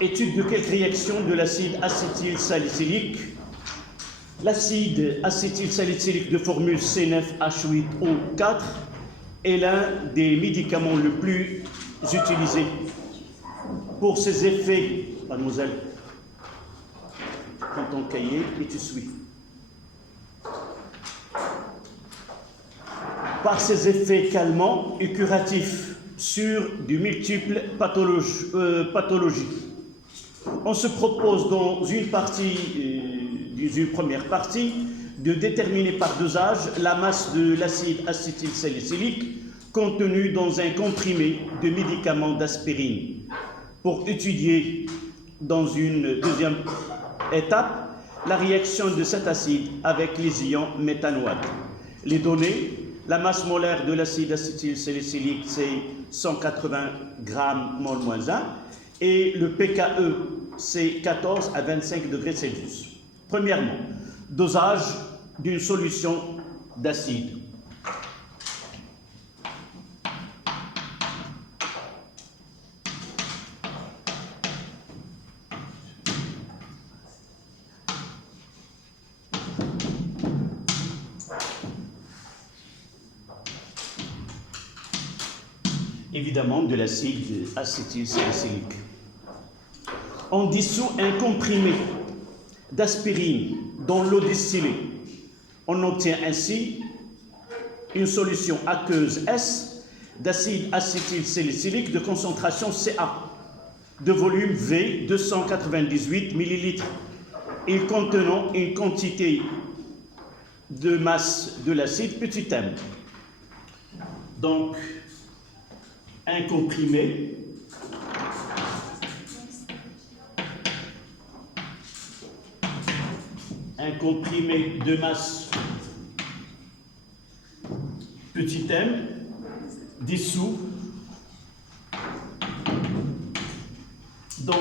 Étude de quelques réactions de l'acide acétylsalicylique. L'acide acétylsalicylique de formule C9H8O4 est l'un des médicaments le plus utilisés pour ses effets. Mademoiselle, prends ton cahier et tu suis. Par ses effets calmants et curatifs sur de multiples pathologies. On se propose dans une première partie de déterminer par dosage la masse de l'acide acétylsalicylique contenu dans un comprimé de médicaments d'aspirine. Pour étudier dans une deuxième étape la réaction de cet acide avec les ions méthanoates. Les données, la masse molaire de l'acide acétylsalicylique, c'est 180 grammes mol-1 et le pKe, c'est 14 à 25 degrés Celsius. Premièrement, dosage d'une solution d'acide. Évidemment de l'acide acétylsalicylique. On dissout un comprimé d'aspirine dans l'eau distillée. On obtient ainsi une solution aqueuse S d'acide acétylsalicylique de concentration Ca, de volume V 298 ml, et contenant une quantité de masse de l'acide petit m. Donc, un comprimé de masse petit m dissous dont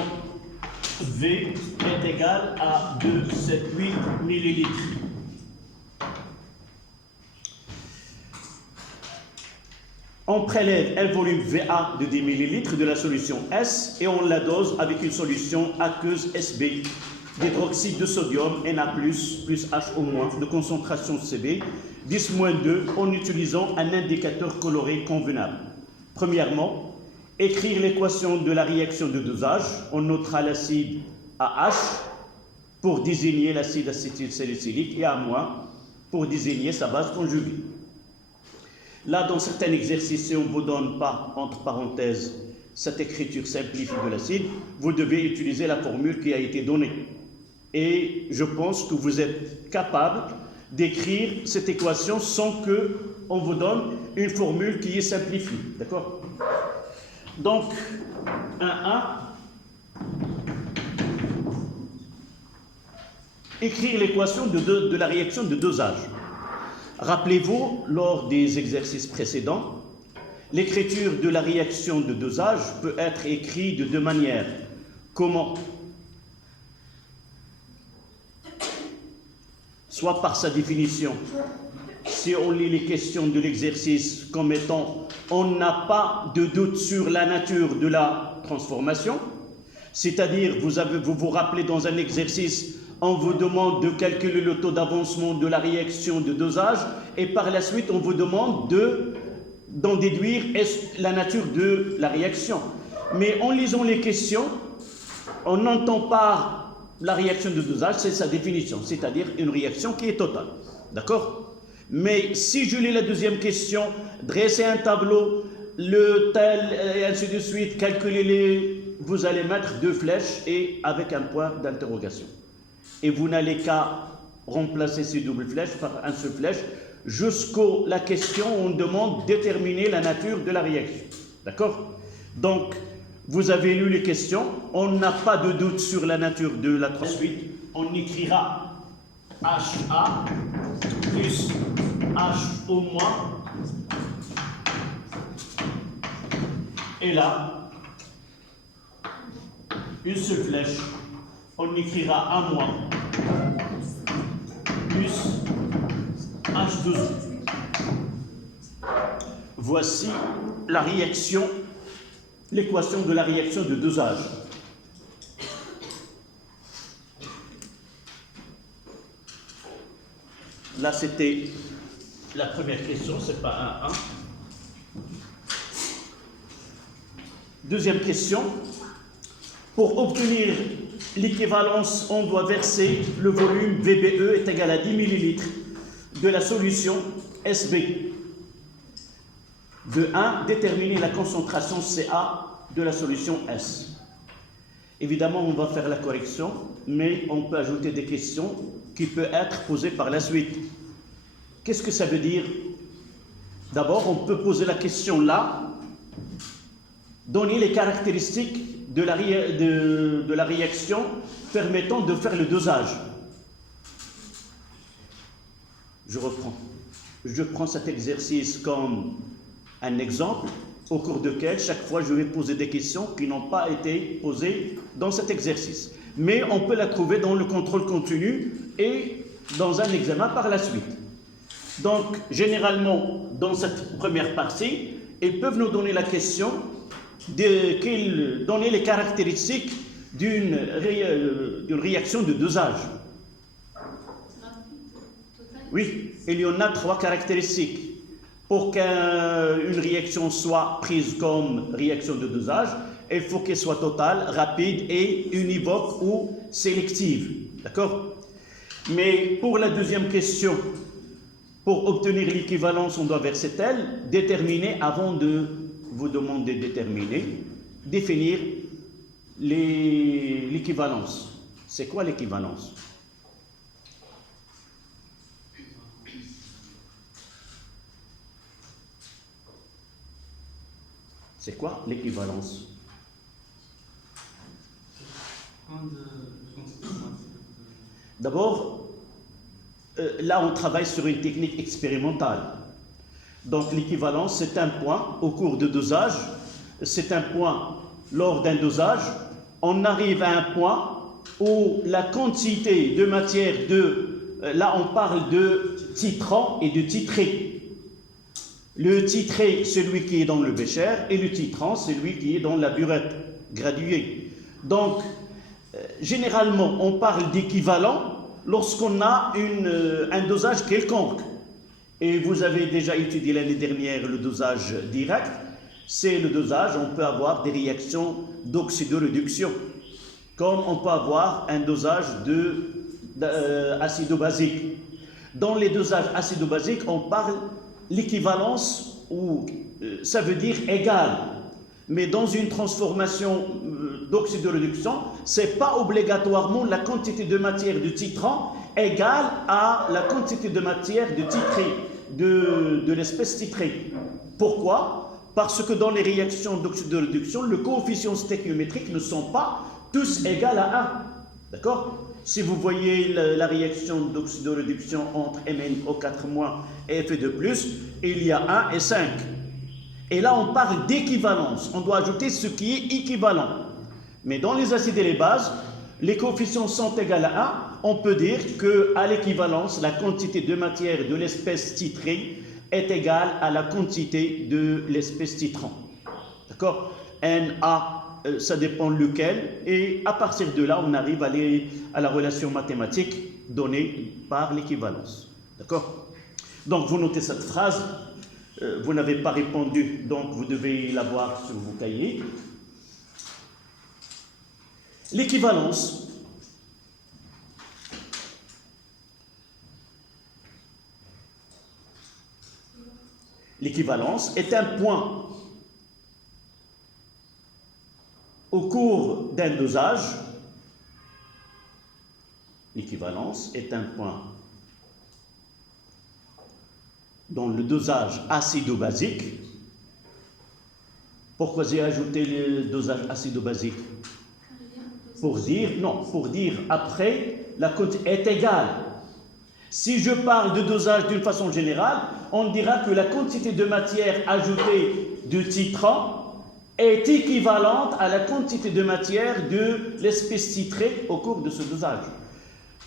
V est égal à 278 ml. On prélève un volume VA de 10 ml de la solution S et on la dose avec une solution aqueuse SB d'hydroxyde de sodium Na+, plus HO- de concentration Cb 10-2 en utilisant un indicateur coloré convenable. Premièrement, écrire l'équation de la réaction de dosage. On notera l'acide AH pour désigner l'acide acétylsalicylique et A- pour désigner sa base conjuguée. Là, dans certains exercices, si on ne vous donne pas, entre parenthèses, cette écriture simplifiée de l'acide, vous devez utiliser la formule qui a été donnée. Et je pense que vous êtes capable d'écrire cette équation sans qu'on vous donne une formule qui est simplifiée. D'accord? Donc, 1A, écrire l'équation de la réaction de dosage. Rappelez-vous, lors des exercices précédents, l'écriture de la réaction de dosage peut être écrite de deux manières. Comment? Soit par sa définition. Si on lit les questions de l'exercice comme étant « on n'a pas de doute sur la nature de la transformation », c'est-à-dire vous vous rappelez dans un exercice, on vous demande de calculer le taux d'avancement de la réaction de dosage et par la suite on vous demande d'en déduire la nature de la réaction. Mais en lisant les questions, on n'entend pas la réaction de dosage, c'est sa définition, c'est-à-dire une réaction qui est totale. D'accord? Mais si je lis la deuxième question, dresser un tableau, le tel, et ainsi de suite, calculer vous allez mettre deux flèches et avec un point d'interrogation. Et vous n'allez qu'à remplacer ces doubles flèches par un seul flèche jusqu'à la question où on demande de déterminer la nature de la réaction. D'accord? Donc, vous avez lu les questions, on n'a pas de doute sur la nature de la transformation. On écrira HA plus HO-, et là, une seule flèche, on écrira A- plus H2O. Voici la réaction l'équation de la réaction de dosage. Là, c'était la première question, c'est pas un 1. Deuxième question. Pour obtenir l'équivalence, on doit verser le volume VBE est égal à 10 ml de la solution SB. De 1, déterminer la concentration CA de la solution S. Évidemment, on va faire la correction, mais on peut ajouter des questions qui peuvent être posées par la suite. Qu'est-ce que ça veut dire? D'abord, on peut poser la question là, donner les caractéristiques de la réaction permettant de faire le dosage. Je reprends. Je prends cet exercice comme un exemple au cours duquel chaque fois je vais poser des questions qui n'ont pas été posées dans cet exercice. Mais on peut la trouver dans le contrôle continu et dans un examen par la suite. Donc, généralement, dans cette première partie, ils peuvent nous donner la question donner les caractéristiques d'une réaction de dosage. Oui, il y en a 3 caractéristiques. Pour qu'une réaction soit prise comme réaction de dosage, il faut qu'elle soit totale, rapide et univoque ou sélective. D'accord? Mais pour la deuxième question, pour obtenir l'équivalence, on doit verser tel, déterminer, avant de vous demander de déterminer, définir l'équivalence. C'est quoi l'équivalence? C'est quoi l'équivalence? D'abord, là on travaille sur une technique expérimentale. Donc l'équivalence, c'est un point au cours de dosage, c'est un point lors d'un dosage, on arrive à un point où la quantité de matière là on parle de titrant et de titré. Le titré, celui qui est dans le bécher, et le titrant, celui qui est dans la burette graduée. Donc, généralement, on parle d'équivalent lorsqu'on a un dosage quelconque. Et vous avez déjà étudié l'année dernière le dosage direct. C'est le dosage, on peut avoir des réactions d'oxydoréduction, comme on peut avoir un dosage acido-basique. Dans les dosages acido-basiques, on parle l'équivalence, ou ça veut dire égal. Mais dans une transformation d'oxydoréduction, ce n'est pas obligatoirement la quantité de matière de titrant égale à la quantité de matière de titré, de l'espèce titrée. Pourquoi? Parce que dans les réactions d'oxydoréduction, le coefficient stéchiométrique ne sont pas tous égaux à 1. D'accord? Si vous voyez la réaction d'oxydoréduction entre MnO4- et Fe2+, il y a 1 et 5. Et là, on parle d'équivalence. On doit ajouter ce qui est équivalent. Mais dans les acides et les bases, les coefficients sont égaux à 1. On peut dire qu'à l'équivalence, la quantité de matière de l'espèce titrée est égale à la quantité de l'espèce titrant. D'accord? Na, ça dépend lequel. Et à partir de là, on arrive à la relation mathématique donnée par l'équivalence. D'accord? Donc, vous notez cette phrase. Vous n'avez pas répondu, donc vous devez l'avoir sur vos cahiers. L'équivalence. L'équivalence est un point au cours d'un dosage. L'équivalence est un point dans le dosage acido-basique. Pourquoi j'ai ajouté le dosage acido-basique? Pour dire après, la quantité est égale. Si je parle de dosage d'une façon générale, on dira que la quantité de matière ajoutée de titrant est équivalente à la quantité de matière de l'espèce titrée au cours de ce dosage.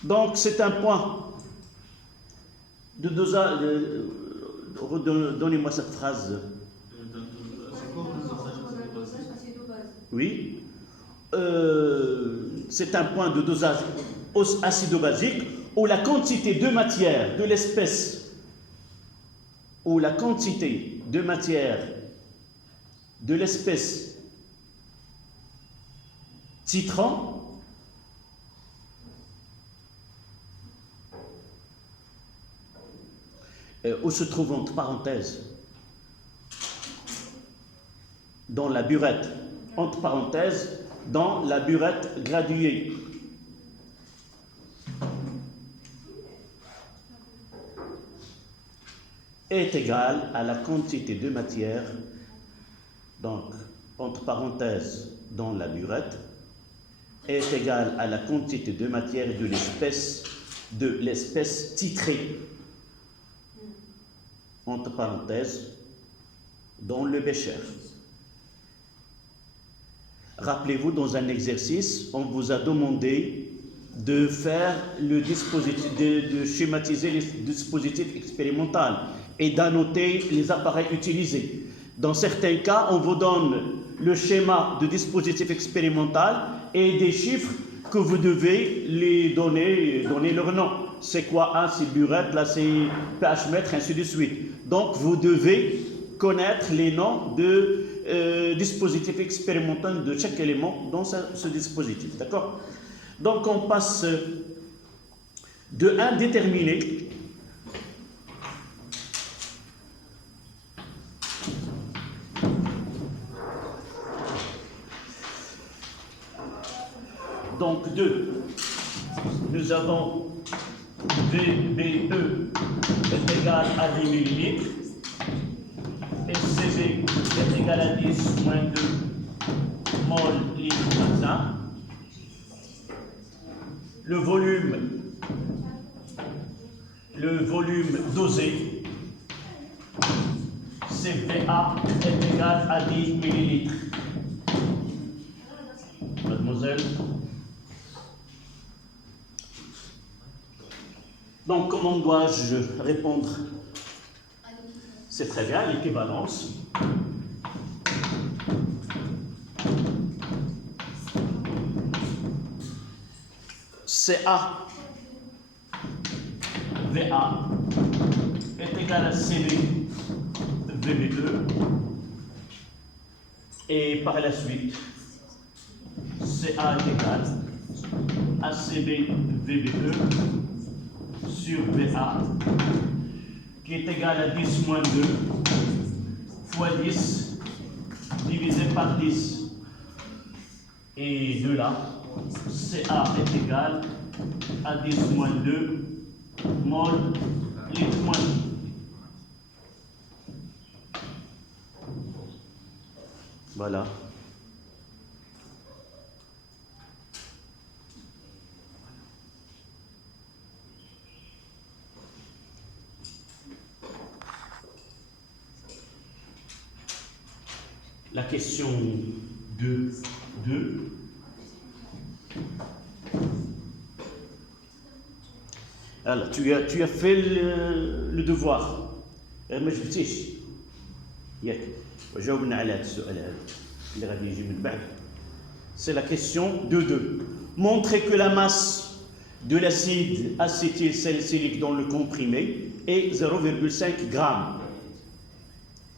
Donc c'est un point de dosage. Donnez-moi cette phrase. oui, c'est un point de dosage acido-basique où la quantité de matière de l'espèce, où la quantité de matière de l'espèce titrant où se trouve entre parenthèses dans la burette, entre parenthèses, dans la burette graduée. Est égal à la quantité de matière, donc entre parenthèses dans la burette, est égal à la quantité de matière de l'espèce titrée, entre parenthèses dans le bécher. Rappelez-vous, dans un exercice, on vous a demandé de faire le dispositif, de schématiser le dispositif expérimental et d'annoter les appareils utilisés. Dans certains cas, on vous donne le schéma de dispositif expérimental et des chiffres que vous devez les donner leur nom. C'est quoi? Un, c'est burette, là c'est pH mètre, ainsi de suite. Donc vous devez connaître les noms de dispositif expérimental de chaque élément dans ce dispositif. D'accord? Donc on passe de indéterminé donc nous avons VBE est égal à 10 mm et CB est égal à 10 moins 2 mol litre comme ça. Le volume dosé, CVA est égal à 10 millilitres. Mademoiselle. Donc, comment dois-je répondre? C'est très bien, l'équivalence. CA, VA est égal à CB, VB2, et par la suite, CA est égal à CB, VB2 sur VA, qui est égal à 10 moins 2 fois 10 divisé par 10. Et de là, CA est égal à 10 moins 2 mol litre moins. Voilà. La question 2. Alors, tu as fait le devoir. ما جبتيش ياك وجاوبنا على هذا السؤال هذا اللي غادي يجي من بعد. C'est la question 2. Montrer que la masse de l'acide acétylsalicylique dans le comprimé est 0,5 g.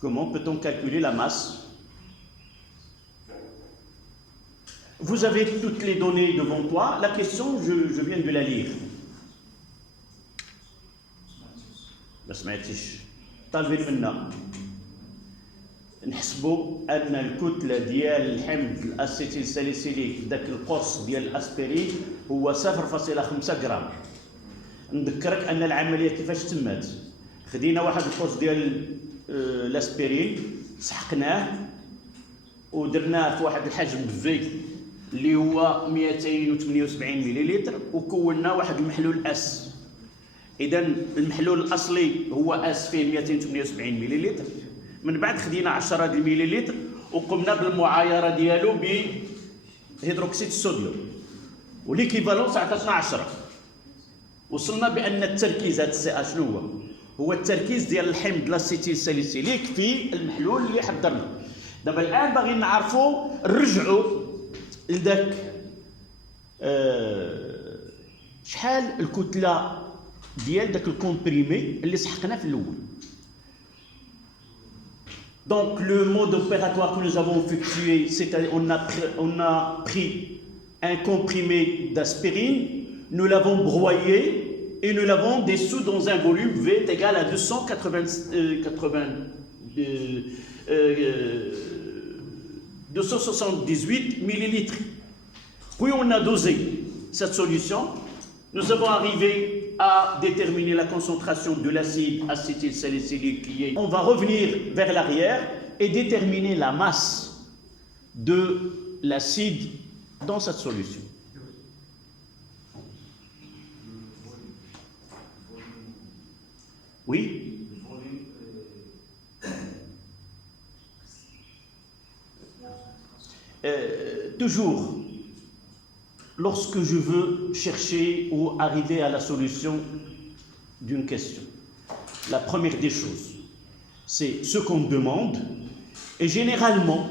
Comment peut-on calculer la masse? Vous avez toutes les données devant toi. La question, je viens de la lire. ما سمعتيش. طالبين منا نحسبوا ان الكتله ديال الحمض الاسيتيلساليسيليك ذاك القرص ديال الاسبرين هو 0.5 غرام. نذكرك ان العمليه كيفاش تمات. خدينا واحد القرص ديال الاسبرين سحقناه ودرناه في واحد الحجم في اللي هو 278 مليلتر وكونا واحد المحلول اس. إذا المحلول الأصلي هو اس فيه 278 مليلتر. من بعد خدينا 10 مليلتر وقمنا بالمعايرة ديالو بهيدروكسيد الصوديوم وليكيفالونس عطاتنا 10. وصلنا بأن التركيز هذا السي شنو هو التركيز ديال الحمض الاسيتيلساليسيليك في المحلول اللي حضرنا. دابا الان باغيين نعرفوا نرجعوا لذاك شحال الكتله ديال داك الكومبريمي اللي سحقنا في الاول. Donc le mode opératoire que nous avons effectué, c'est-à-dire on a pris un comprimé d'aspirine, nous l'avons broyé et nous l'avons dissous dans un volume V est égal à 278 millilitres. Puis on a dosé cette solution. Nous avons arrivé à déterminer la concentration de l'acide acétylsalicylique qui est. On va revenir vers l'arrière et déterminer la masse de l'acide dans cette solution. Oui. Toujours, lorsque je veux chercher ou arriver à la solution d'une question, la première des choses, c'est ce qu'on me demande. Et généralement,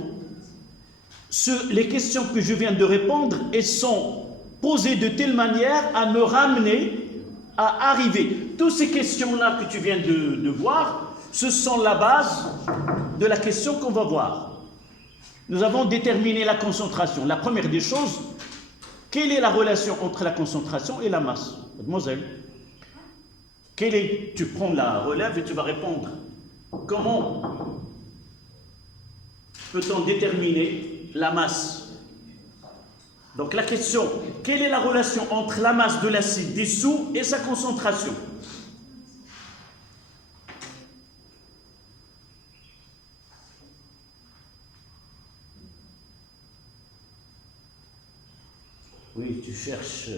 les questions que je viens de répondre, elles sont posées de telle manière à me ramener à arriver. Toutes ces questions-là que tu viens de voir, ce sont la base de la question qu'on va voir. Nous avons déterminé la concentration. La première des choses, quelle est la relation entre la concentration et la masse? Mademoiselle, tu prends la relève et tu vas répondre. Comment peut-on déterminer la masse? Donc la question, quelle est la relation entre la masse de l'acide dissous et sa concentration? Oui, tu cherches.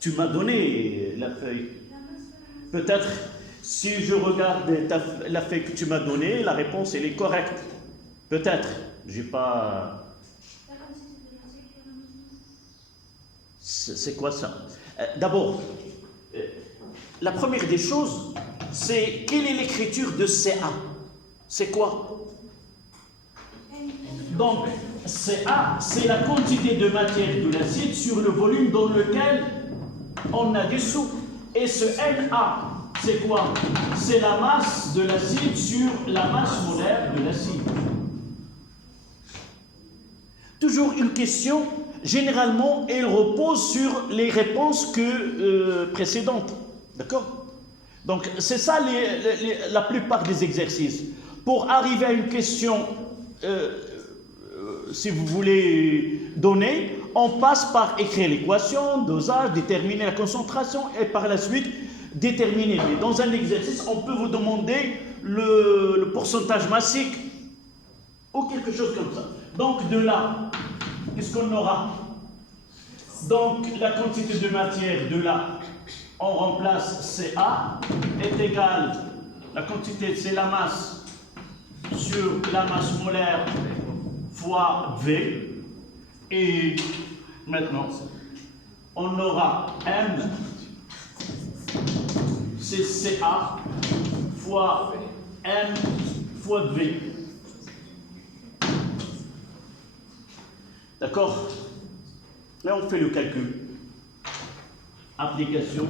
Tu m'as donné la feuille. Peut-être, si je regarde la feuille que tu m'as donnée, la réponse elle est correcte. Peut-être. J'ai pas. C'est quoi ça? D'abord, la première des choses, c'est quelle est l'écriture de CA? C'est quoi? Donc, CA, c'est la quantité de matière de l'acide sur le volume dans lequel on a dissous. Et ce Na, c'est quoi? C'est la masse de l'acide sur la masse molaire de l'acide. Toujours une question, généralement, elle repose sur les réponses précédentes. D'accord? Donc, c'est ça la plupart des exercices. Pour arriver à une question, si vous voulez donner, on passe par écrire l'équation, dosage, déterminer la concentration et par la suite déterminer. Mais dans un exercice, on peut vous demander le pourcentage massique ou quelque chose comme ça. Donc de là, qu'est-ce qu'on aura? Donc la quantité de matière de là, on remplace CA, est égale, la quantité c'est la masse sur la masse molaire fois V. Et maintenant, on aura M, c'est CA fois M fois V. D'accord? Là, on fait le calcul. Application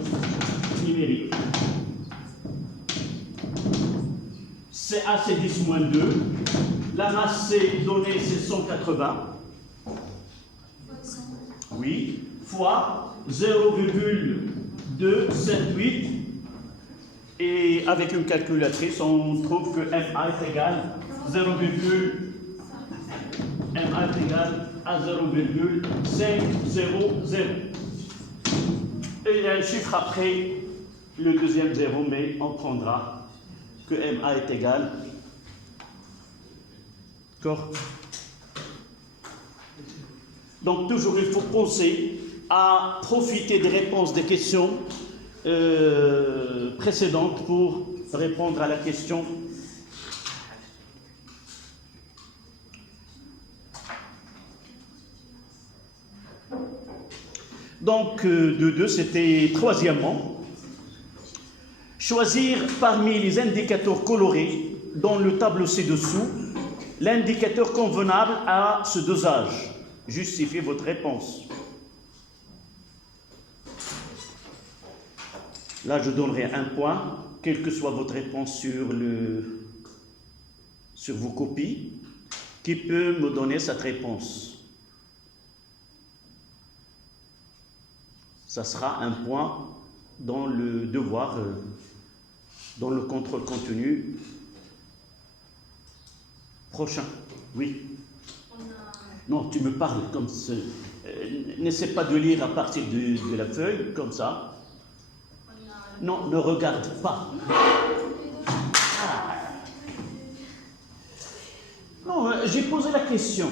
numérique. CA, c'est 10 moins 2. La masse C donnée, c'est 180. Oui, fois 0,278. Et avec une calculatrice, on trouve que MA est égal à 0,500. Et il y a un chiffre après le deuxième zéro, mais on prendra que MA est égal. D'accord? Donc toujours il faut penser à profiter des réponses des questions précédentes pour répondre à la question. Donc de 2, c'était troisièmement, choisir parmi les indicateurs colorés dans le tableau ci-dessous l'indicateur convenable à ce dosage. Justifiez votre réponse. Là, je donnerai un point, quelle que soit votre réponse sur vos copies. Qui peut me donner cette réponse? Ça sera un point dans le devoir, dans le contrôle continu prochain. Oui. Non, tu me parles comme ça. N'essaie pas de lire à partir de la feuille, comme ça. Non, ne regarde pas. Non, j'ai posé la question.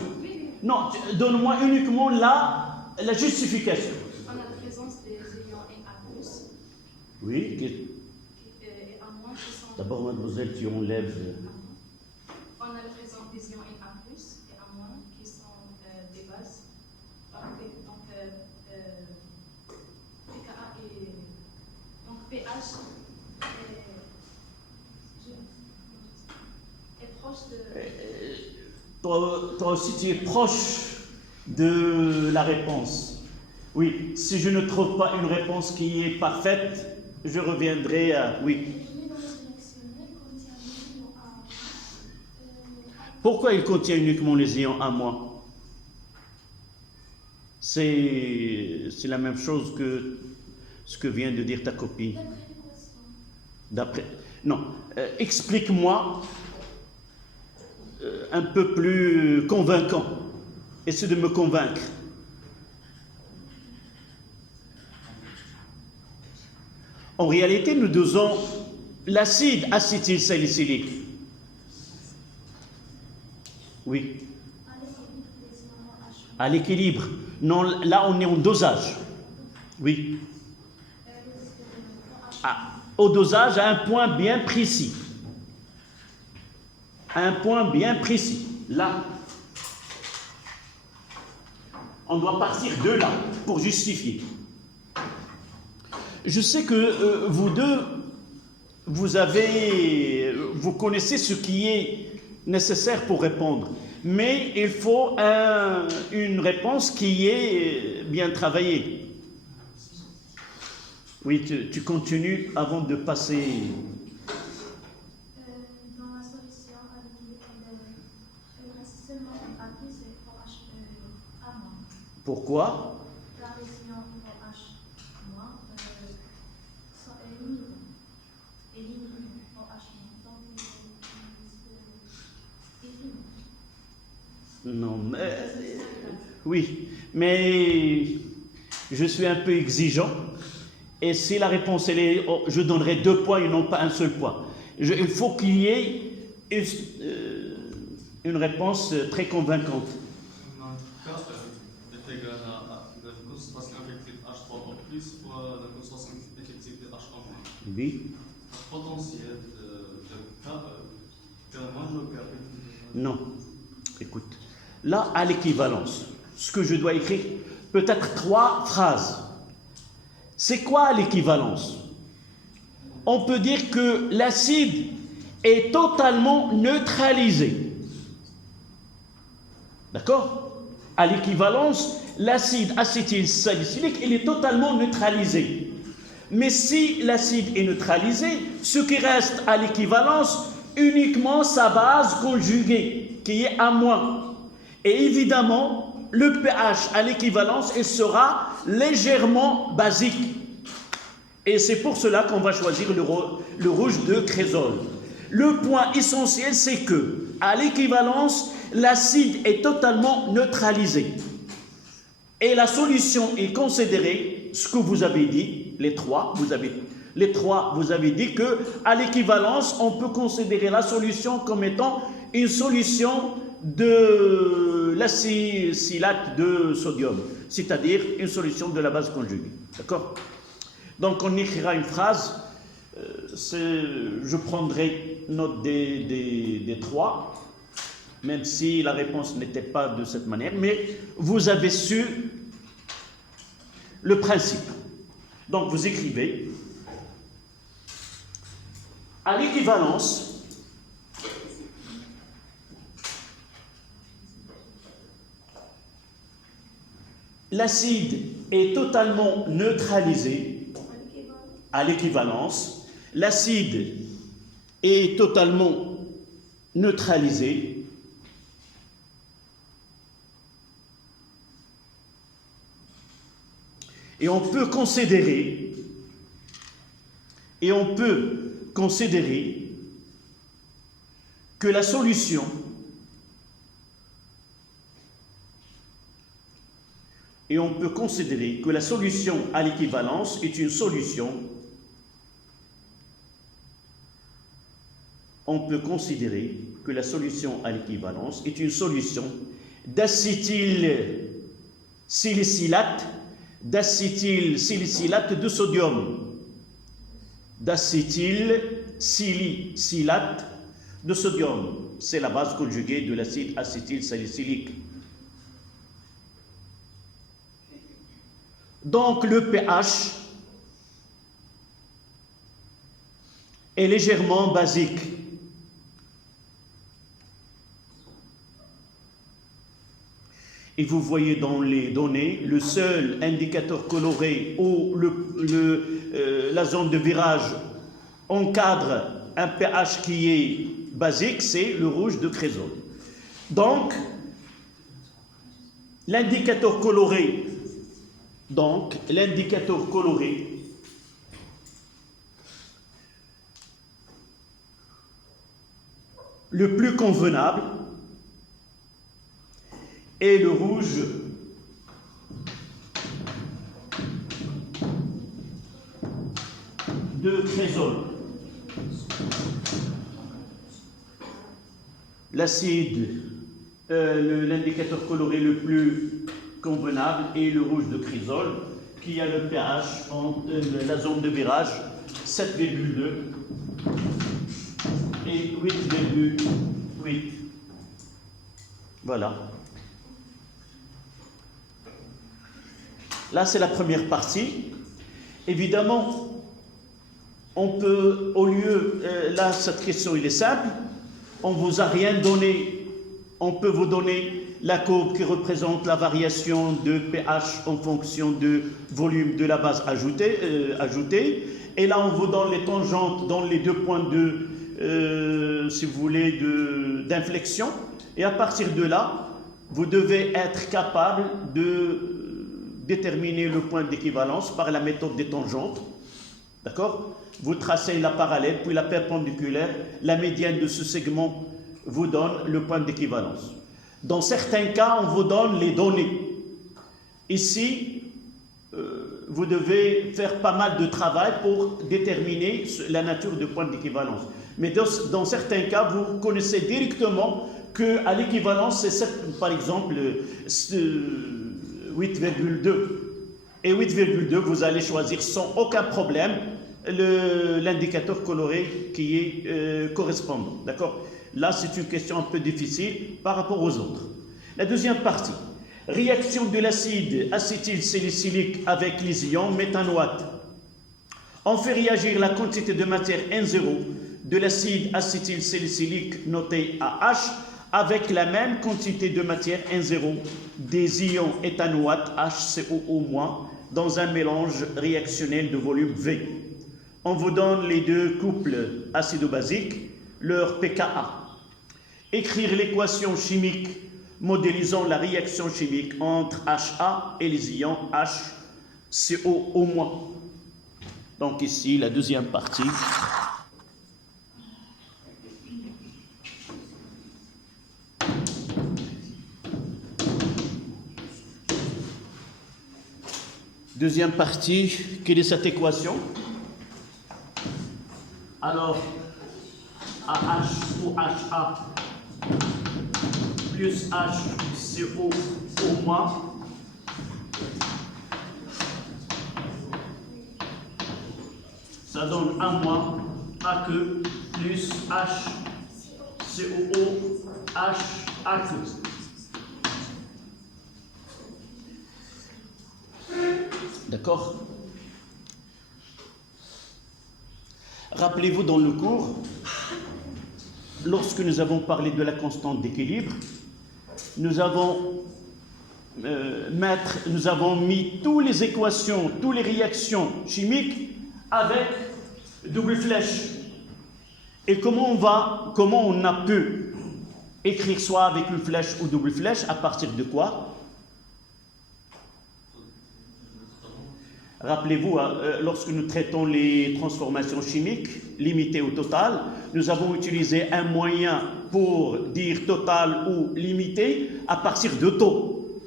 Non, donne-moi uniquement la justification. On a la présence des ions Na+. Oui. Et à moins qui sont... D'abord, mademoiselle, tu enlèves... On a la présence des ions Na+, et à moins qui sont des bases. Donc pKa et... Donc pH est proche de... Toi aussi, tu es proche de la réponse. Oui, si je ne trouve pas une réponse qui est parfaite, je reviendrai à... Oui. Pourquoi il contient uniquement les ions A-? C'est la même chose que ce que vient de dire ta copine. D'après... Non, explique-moi un peu plus convaincant. Essaie de me convaincre. En réalité, nous dosons l'acide acétylsalicylique. Oui. À l'équilibre. Non, là, on est en dosage. Oui. Au dosage, à un point bien précis. À un point bien précis. Là. On doit partir de là pour justifier. Je sais que vous deux, vous connaissez ce qui est nécessaire pour répondre. Mais il faut une réponse qui est bien travaillée. Oui, tu continues avant de passer... Dans la solution, il reste seulement A+, et OH A-. Pourquoi? La réaction OH- sont éliminés OH-. Donc, Non, mais... Oui, mais je suis un peu exigeant. Et si la réponse est... je donnerai 2 points et non pas un seul point. Il faut qu'il y ait une réponse très convaincante. Oui. Non. Écoute. Là, à l'équivalence, ce que je dois écrire, peut-être 3 phrases. C'est quoi l'équivalence? On peut dire que l'acide est totalement neutralisé. D'accord? À l'équivalence, l'acide acétylsalicylique, il est totalement neutralisé. Mais si l'acide est neutralisé, ce qui reste à l'équivalence, uniquement sa base conjuguée, qui est A-. Et évidemment, le pH à l'équivalence, il sera légèrement basique. Et c'est pour cela qu'on va choisir le rouge de Crézol. Le point essentiel, c'est que, à l'équivalence, l'acide est totalement neutralisé. Et la solution est considérée, ce que vous avez dit, les trois, vous avez dit que, à l'équivalence, on peut considérer la solution comme étant une solution de l'acésilate de sodium, c'est-à-dire une solution de la base conjuguée. D'accord? Donc on écrira une phrase, je prendrai note des 3, même si la réponse n'était pas de cette manière, mais vous avez su le principe. Donc vous écrivez, à l'équivalence, l'acide est totalement neutralisé à l'équivalence. L'acide est totalement neutralisé. Et on peut considérer que la solution à l'équivalence est une solution. On peut considérer que la solution à l'équivalence est une solution d'acétylsalicylate de sodium. D'acétylsalicylate de sodium. C'est la base conjuguée de l'acide acétylsalicylique. Donc le pH est légèrement basique. Et vous voyez dans les données, le seul indicateur coloré où la zone de virage encadre un pH qui est basique, c'est le rouge de Crézol. Donc, l'indicateur coloré, le plus convenable est le rouge de Crézol. L'indicateur coloré le plus convenable est le rouge de Crézol, qui a le pH entre la zone de virage 7,2 et 8,8. Voilà. Là, c'est la première partie. Évidemment, on peut, là, cette question, il est simple. On ne vous a rien donné. On peut vous donner la courbe qui représente la variation de pH en fonction du volume de la base ajoutée. Et là, on vous donne les tangentes dans les deux points si vous voulez, d'inflexion. Et à partir de là, vous devez être capable de déterminer le point d'équivalence par la méthode des tangentes. D'accord? Vous tracez la parallèle, puis la perpendiculaire. La médiane de ce segment vous donne le point d'équivalence. Dans certains cas, on vous donne les données. Ici, vous devez faire pas mal de travail pour déterminer la nature du point d'équivalence. Mais dans certains cas, vous connaissez directement qu'à l'équivalence, c'est par exemple 8,2. Et 8,2, vous allez choisir sans aucun problème l'indicateur coloré qui est correspondant. D'accord? Là, c'est une question un peu difficile par rapport aux autres. La deuxième partie, réaction de l'acide acétylsalicylique avec les ions méthanoate. On fait réagir la quantité de matière N0 de l'acide acétylsalicylique noté AH avec la même quantité de matière N0 des ions éthanoate HCOO- dans un mélange réactionnel de volume V. On vous donne les deux couples acido-basiques, leur pKa. Écrire l'équation chimique modélisant la réaction chimique entre HA et les ions HCOO-. Donc ici, la deuxième partie. Deuxième partie, quelle est cette équation? Alors, AH ou HA plus HCO au moins ça donne un moins AQ plus HCOO HAQ. D'accord? Rappelez-vous dans le cours, lorsque nous avons parlé de la constante d'équilibre, nous avons mettre, nous avons mis toutes les équations, toutes les réactions chimiques avec double flèche. Et comment on a pu écrire soit avec une flèche ou double flèche, à partir de quoi? Rappelez-vous, lorsque nous traitons les transformations chimiques limitées au total, nous avons utilisé un moyen pour dire total ou limité à partir de taux.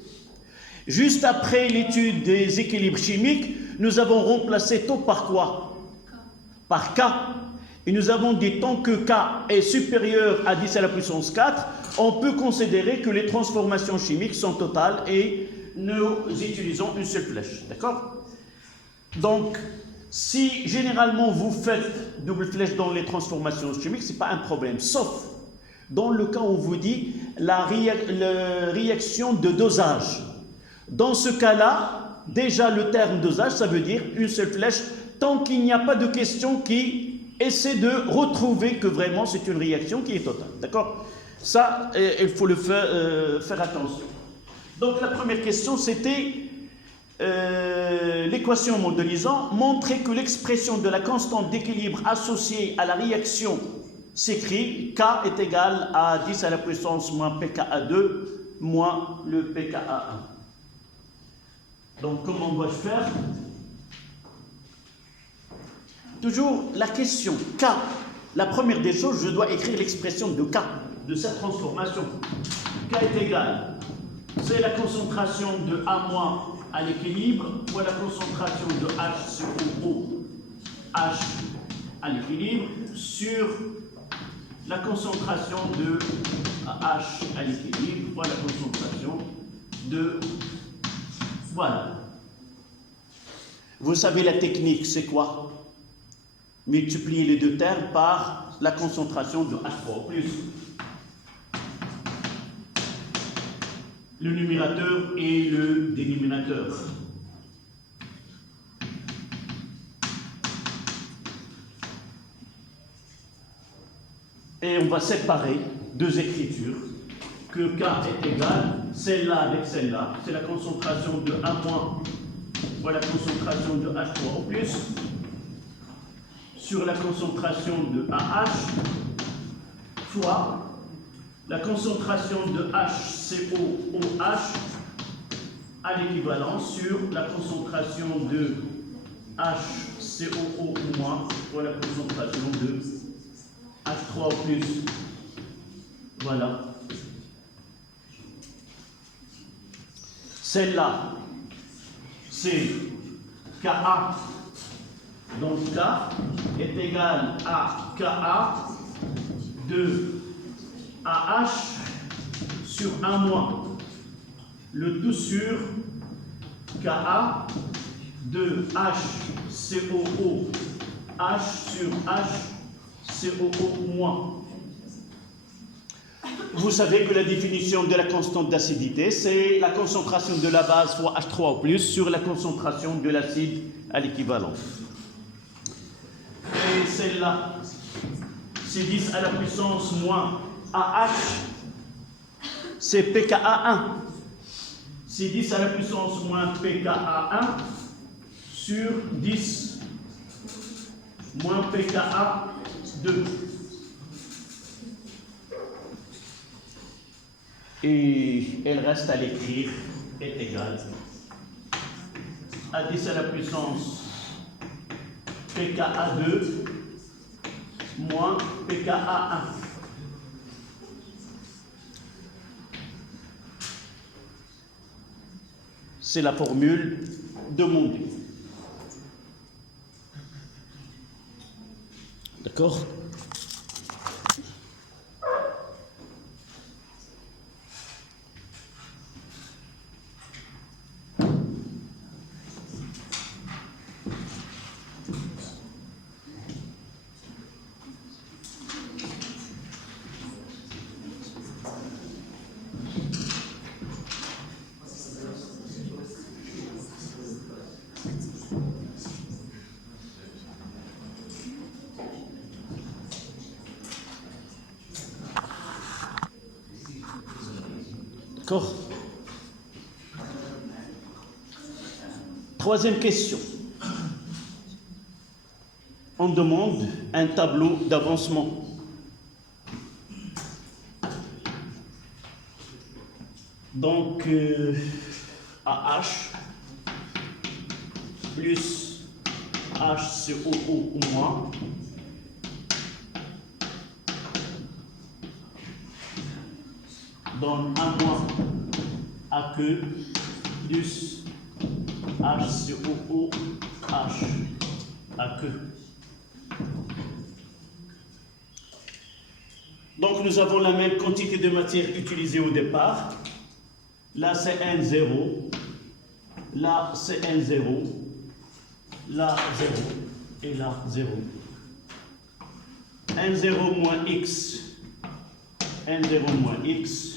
Juste après l'étude des équilibres chimiques, nous avons remplacé taux par quoi? Par K. Et nous avons dit tant que K est supérieur à 10 à la puissance 4, on peut considérer que les transformations chimiques sont totales et nous utilisons une seule flèche. D'accord? Donc, si généralement vous faites double flèche dans les transformations chimiques, ce n'est pas un problème, sauf dans le cas où on vous dit la réaction de dosage. Dans ce cas-là, déjà le terme dosage, ça veut dire une seule flèche, tant qu'il n'y a pas de question qui essaie de retrouver que vraiment c'est une réaction qui est totale. D'accord? Ça, il faut le faire attention. Donc la première question, c'était l'équation modélisant, montrer que l'expression de la constante d'équilibre associée à la réaction s'écrit K est égal à 10 à la puissance moins pKa2 moins le pKa1. Donc comment dois-je faire? Toujours la question K. La première des choses, je dois écrire l'expression de K, de cette transformation. K est égal, c'est la concentration de A- à l'équilibre fois la concentration de HCOO H à l'équilibre sur la concentration de H à l'équilibre fois la concentration de... Voilà. Vous savez la technique, c'est quoi? Multiplier les deux termes par la concentration de H3 plus le numérateur et le dénominateur. Et on va séparer deux écritures, que K est égal, celle-là avec celle-là, c'est la concentration de A- fois la concentration de H3 au plus, sur la concentration de AH, fois la concentration de HCOOH à l'équivalent sur la concentration de HCOO moins fois la concentration de H3 plus. Voilà. Celle-là, c'est Ka. Donc K est égal à Ka de AH sur 1 moins. Le tout sur Ka de HCOO H sur HCOO moins. Vous savez que la définition de la constante d'acidité, c'est la concentration de la base fois H3 au plus sur la concentration de l'acide à l'équivalent. Et celle-là, c'est 10 à la puissance moins AH, c'est pKa1. C'est 10 à la puissance moins pKa1 sur 10 moins pKa2. Et elle reste à l'écrire, est égale à 10 à la puissance pKa2 moins pKa1. C'est la formule demandée. D'accord? D'accord? Troisième question. On demande un tableau d'avancement. Donc, AH plus HCOO moins donne un moins AQ plus HCOO H AQ. Donc nous avons la même quantité de matière utilisée au départ. Là c'est N0, là c'est N0, là 0 et là 0. N0 moins X, N0 moins X.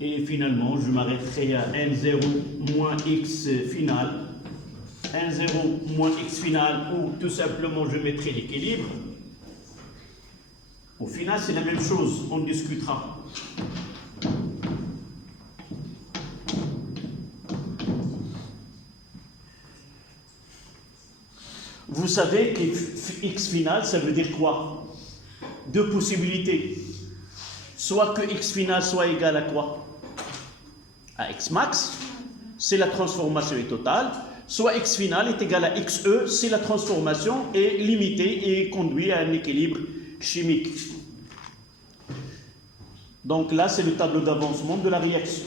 Et finalement, je m'arrêterai à N0 moins X final. N0 moins X final, ou tout simplement je mettrai l'équilibre. Au final, c'est la même chose, on discutera. Vous savez que X final, ça veut dire quoi? Deux possibilités. Soit que X final soit égal à quoi? À X max, c'est la transformation est totale. Soit X final est égal à XE, c'est la transformation est limitée et conduit à un équilibre chimique. Donc là, c'est le tableau d'avancement de la réaction.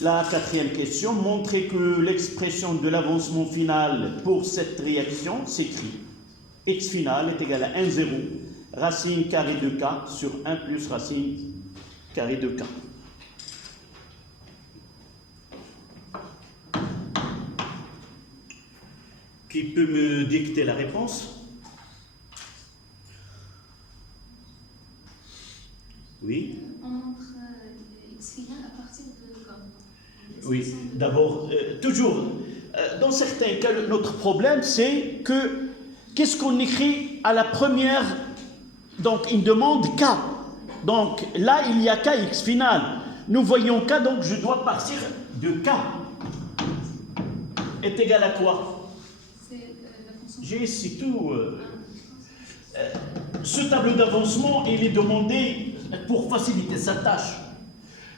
La quatrième question, montrez que l'expression de l'avancement final pour cette réaction s'écrit X final est égal à 1,0 racine carrée de K sur 1 plus racine carrée de K. Qui peut me dicter la réponse? Oui. On montre X final à partir de quoi? Oui, d'abord, toujours, dans certains cas, notre problème, c'est que, qu'est-ce qu'on écrit à la première, donc une demande K. Donc là, il y a KX final. Nous voyons K, donc je dois partir de K. Est égal à quoi? J'ai ici tout. Ce tableau d'avancement, il est demandé pour faciliter sa tâche.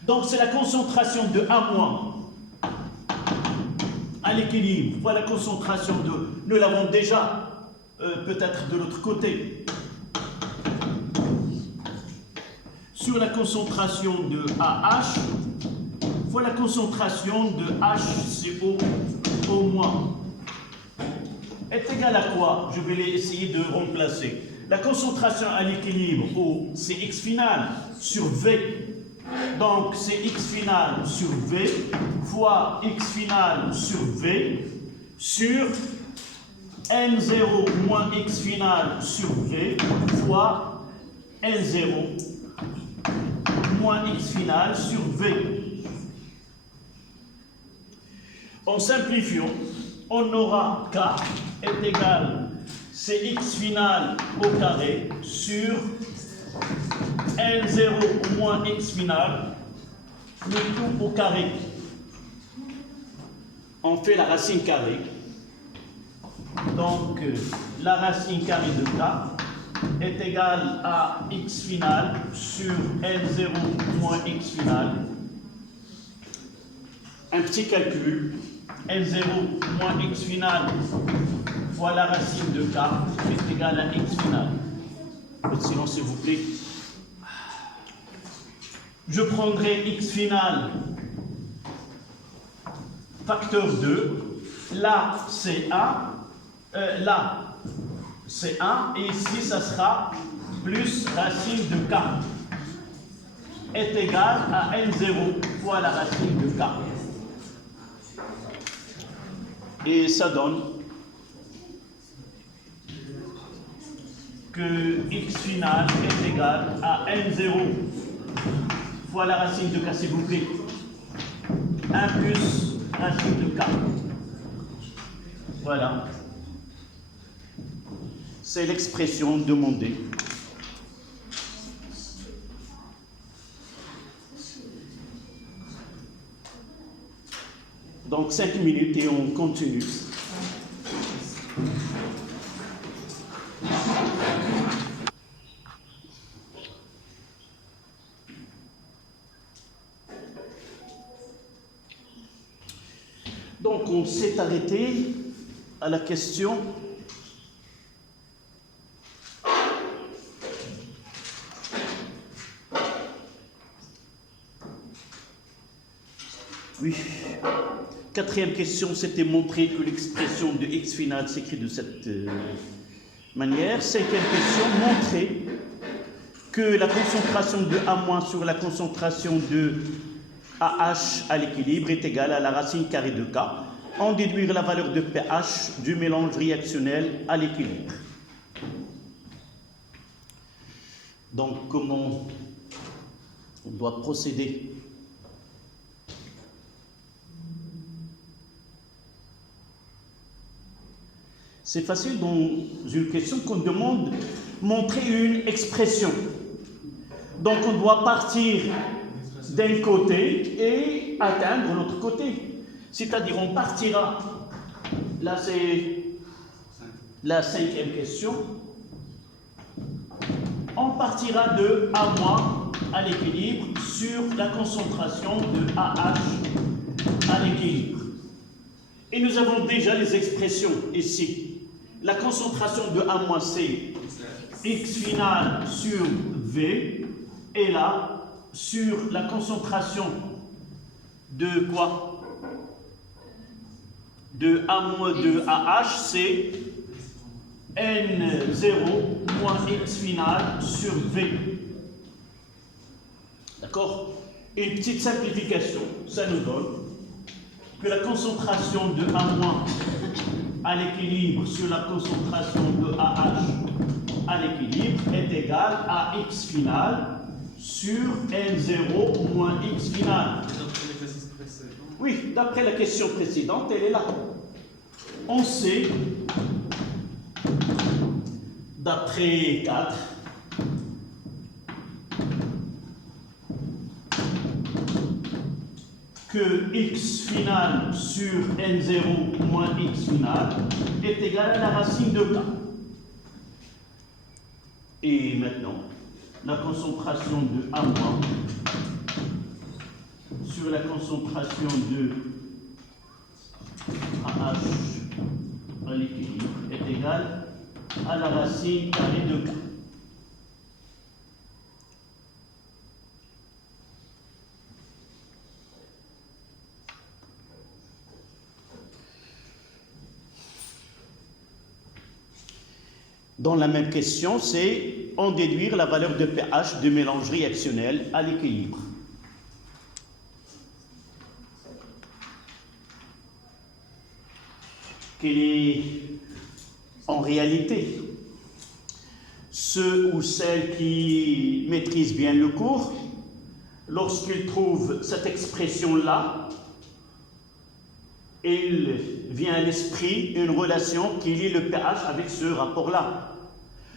Donc c'est la concentration de A- à l'équilibre. Voilà la concentration de... Nous l'avons déjà peut-être de l'autre côté. Sur la concentration de AH, voilà la concentration de HCO au moins. Est égal à quoi? Je vais essayer de remplacer. La concentration à l'équilibre, O, c'est X final sur V. Donc c'est X final sur V fois X final sur V sur N0 moins X final sur V fois N0 moins X final sur V. En simplifiant, on aura K est égal, c'est X final au carré sur N0 moins X final, le tout au carré. On fait la racine carrée. Donc, la racine carrée de K est égale à X final sur N0 moins X final. Un petit calcul. N0 moins X final fois la racine de K est égale à X final. Silence, s'il vous plaît. Je prendrai X final facteur 2. Là, c'est 1. Là, c'est 1. Et ici, ça sera plus racine de K est égal à N0 fois la racine de K. Et ça donne que X final est égal à N0 fois la racine de K, s'il vous plaît. 1 plus racine de K. Voilà. C'est l'expression demandée. Donc 5 minutes et on continue. Donc on s'est arrêté à la question oui. Quatrième question, c'était montrer que l'expression de x final s'écrit de cette manière. Cinquième question, montrer que la concentration de A- sur la concentration de AH à l'équilibre est égale à la racine carrée de K. En déduire la valeur de pH du mélange réactionnel à l'équilibre. Donc, comment on doit procéder? C'est facile dans une question qu'on demande montrer une expression. Donc on doit partir d'un côté et atteindre l'autre côté. C'est-à-dire on partira, là c'est la cinquième question, on partira de A- à l'équilibre sur la concentration de AH à l'équilibre. Et nous avons déjà les expressions ici. La concentration de A- c'est X final sur V, et là, sur la concentration de quoi? De A- de AH, c'est N0 moins X final sur V. D'accord? Une petite simplification, ça nous donne que la concentration de A- à l'équilibre sur la concentration de AH à l'équilibre est égale à X final sur N0 moins X final. Oui, d'après la question précédente, elle est là. On sait, d'après 4, que X final sur N0 moins X final est égal à la racine de K. Et maintenant, la concentration de A- sur la concentration de AH à l'équilibre est égale à la racine carrée de K. Dans la même question, c'est en déduire la valeur de pH de mélange réactionnel à l'équilibre. Quel est en réalité ceux ou celles qui maîtrisent bien le cours, lorsqu'ils trouvent cette expression-là, il vient à l'esprit une relation qui lie le pH avec ce rapport-là.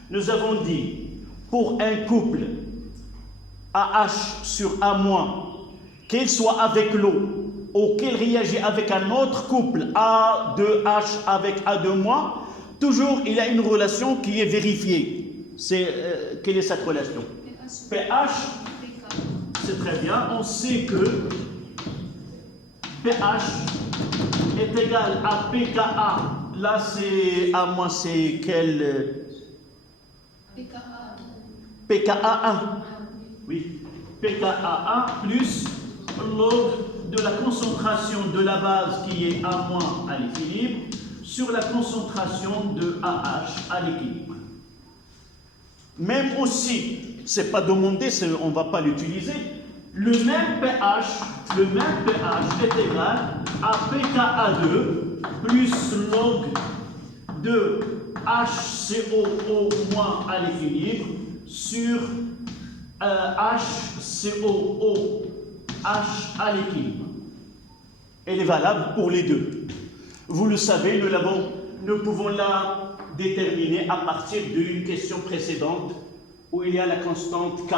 Nous avons dit, pour un couple AH sur A-, qu'il soit avec l'eau ou qu'il réagit avec un autre couple A2H avec A2-, toujours il y a une relation qui est vérifiée. Quelle est cette relation? pH, c'est très bien, on sait que pH est égal à pKa. Là, c'est A-, c'est quel? pKa1. Oui, pKa1 plus log de la concentration de la base qui est A- à l'équilibre sur la concentration de AH à l'équilibre. Même aussi, c'est pas demandé, on ne va pas l'utiliser, le même pH est égal à pKa2 plus log de HCOO- à l'équilibre sur HCOOH à l'équilibre. Elle est valable pour les deux. Vous le savez, nous pouvons la déterminer à partir d'une question précédente où il y a la constante K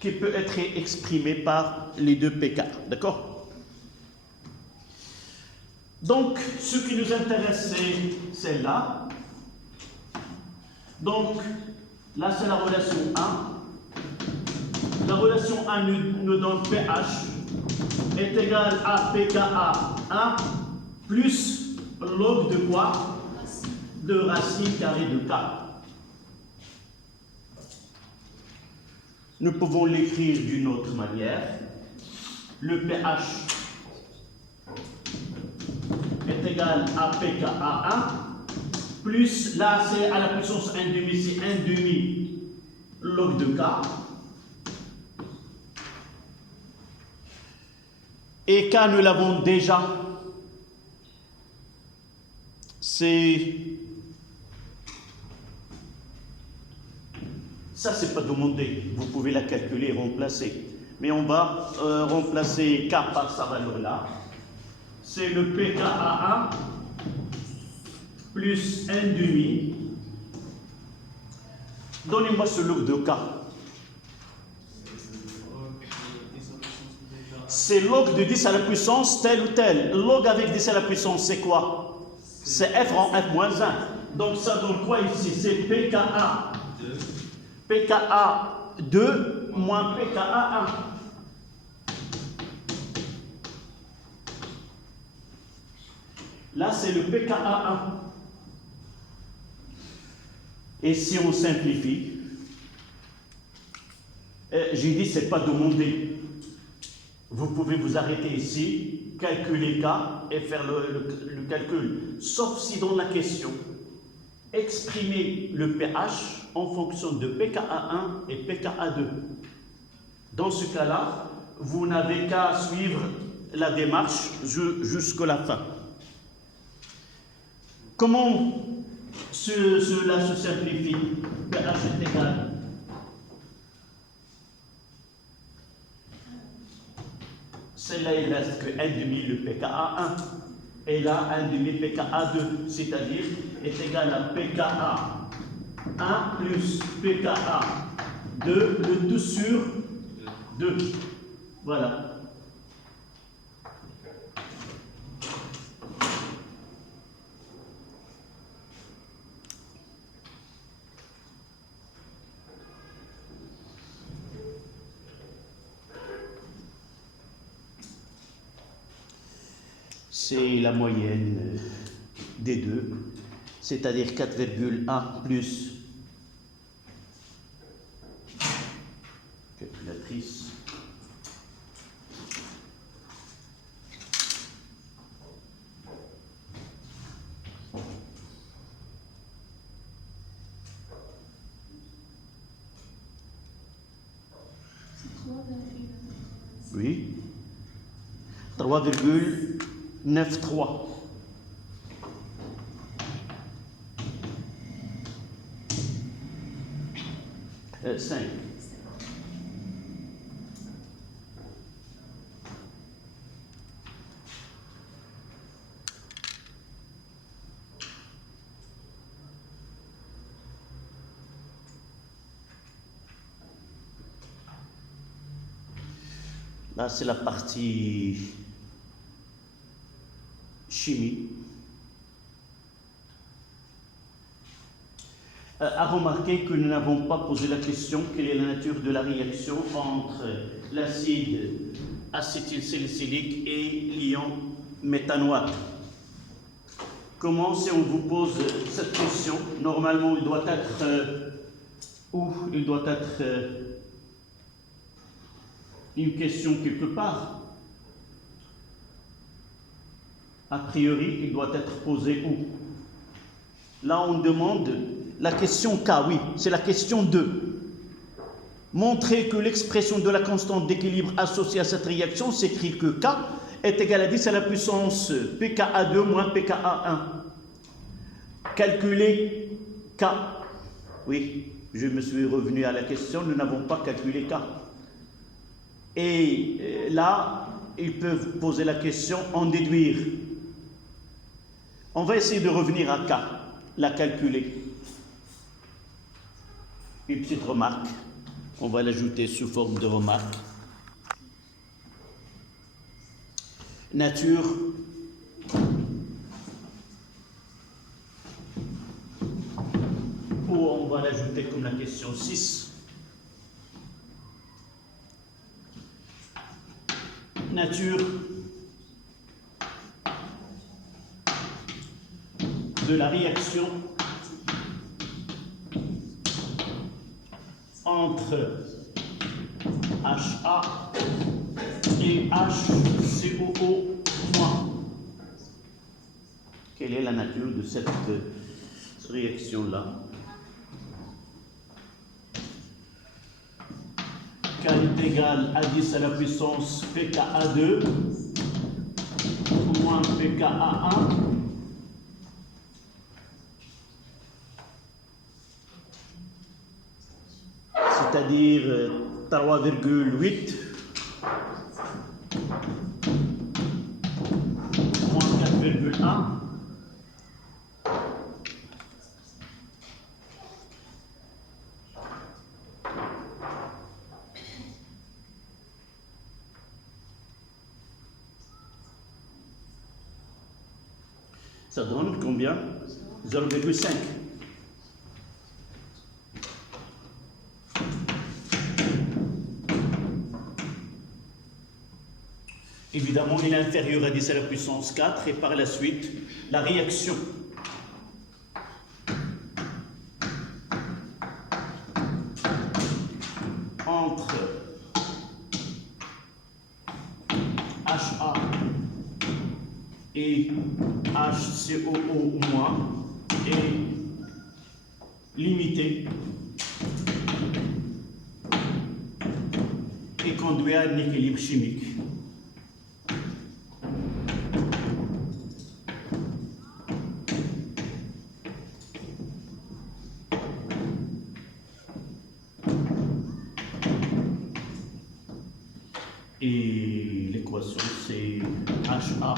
qui peut être exprimée par les deux pK. D'accord? Donc, ce qui nous intéresse, c'est celle-là. Donc, là, c'est la relation 1. La relation 1 nous donne pH est égal à pKa 1 plus log de quoi? De racine carrée de K. Nous pouvons l'écrire d'une autre manière. Le pH est égal à pKa 1 plus, là c'est à la puissance 1 demi, c'est 1 demi log de K. Et K, nous l'avons déjà. Ça, c'est pas demandé. Vous pouvez la calculer et remplacer. Mais on va remplacer K par sa valeur là. C'est le pKa 1 plus 1 demi. Donnez-moi ce log de K. C'est log de 10 à la puissance telle ou telle. Log avec 10 à la puissance, c'est quoi? C'est f en f moins 1. Donc ça donne quoi ici? C'est pKa 2 moins pKa 1. Là, c'est le pKa 1. Et si on simplifie, j'ai dit, c'est pas demandé. Vous pouvez vous arrêter ici, calculer K et faire le calcul. Sauf si dans la question, exprimez le pH en fonction de pKa 1 et pKa 2. Dans ce cas-là, vous n'avez qu'à suivre la démarche jusqu'à la fin. Comment cela se simplifie? pH est égal. Celle-là, il reste que 1 demi le pKa 1. Et là, 1 demi pKa 2, c'est-à-dire est égal à pKa 1 plus pKa 2, le tout sur 2. Voilà. C'est la moyenne des deux, c'est-à-dire 4,1 plus calculatrice. Oui. 3,93. 5. Là, c'est la partie chimie. À remarquer que nous n'avons pas posé la question quelle est la nature de la réaction entre l'acide acétylsalicylique et l'ion méthanoate. Comment, si on vous pose cette question, normalement il doit être il doit être une question quelque part. A priori, il doit être posé où? Là, on demande la question K, oui, c'est la question 2. Montrer que l'expression de la constante d'équilibre associée à cette réaction s'écrit que K est égal à 10 à la puissance pKa 2 moins pKa 1. Calculer K. Oui, je me suis revenu à la question, nous n'avons pas calculé K. Et là, ils peuvent poser la question, en déduire. On va essayer de revenir à K, la calculer. Une petite remarque, on va l'ajouter sous forme de remarque. Nature noter comme la question 6. Nature de la réaction entre HA et HCOO-. Quelle est la nature de cette réaction-là? K est égal à 10 à la puissance pKa2 moins pKa1 c'est-à-dire 3,8 moins 4,1. Ça donne combien? 0,5. Évidemment, il est inférieur à 10 à la puissance 4 et par la suite, la réaction entre HA et HCOO- est limitée et conduit à un équilibre chimique. Et l'équation, c'est HA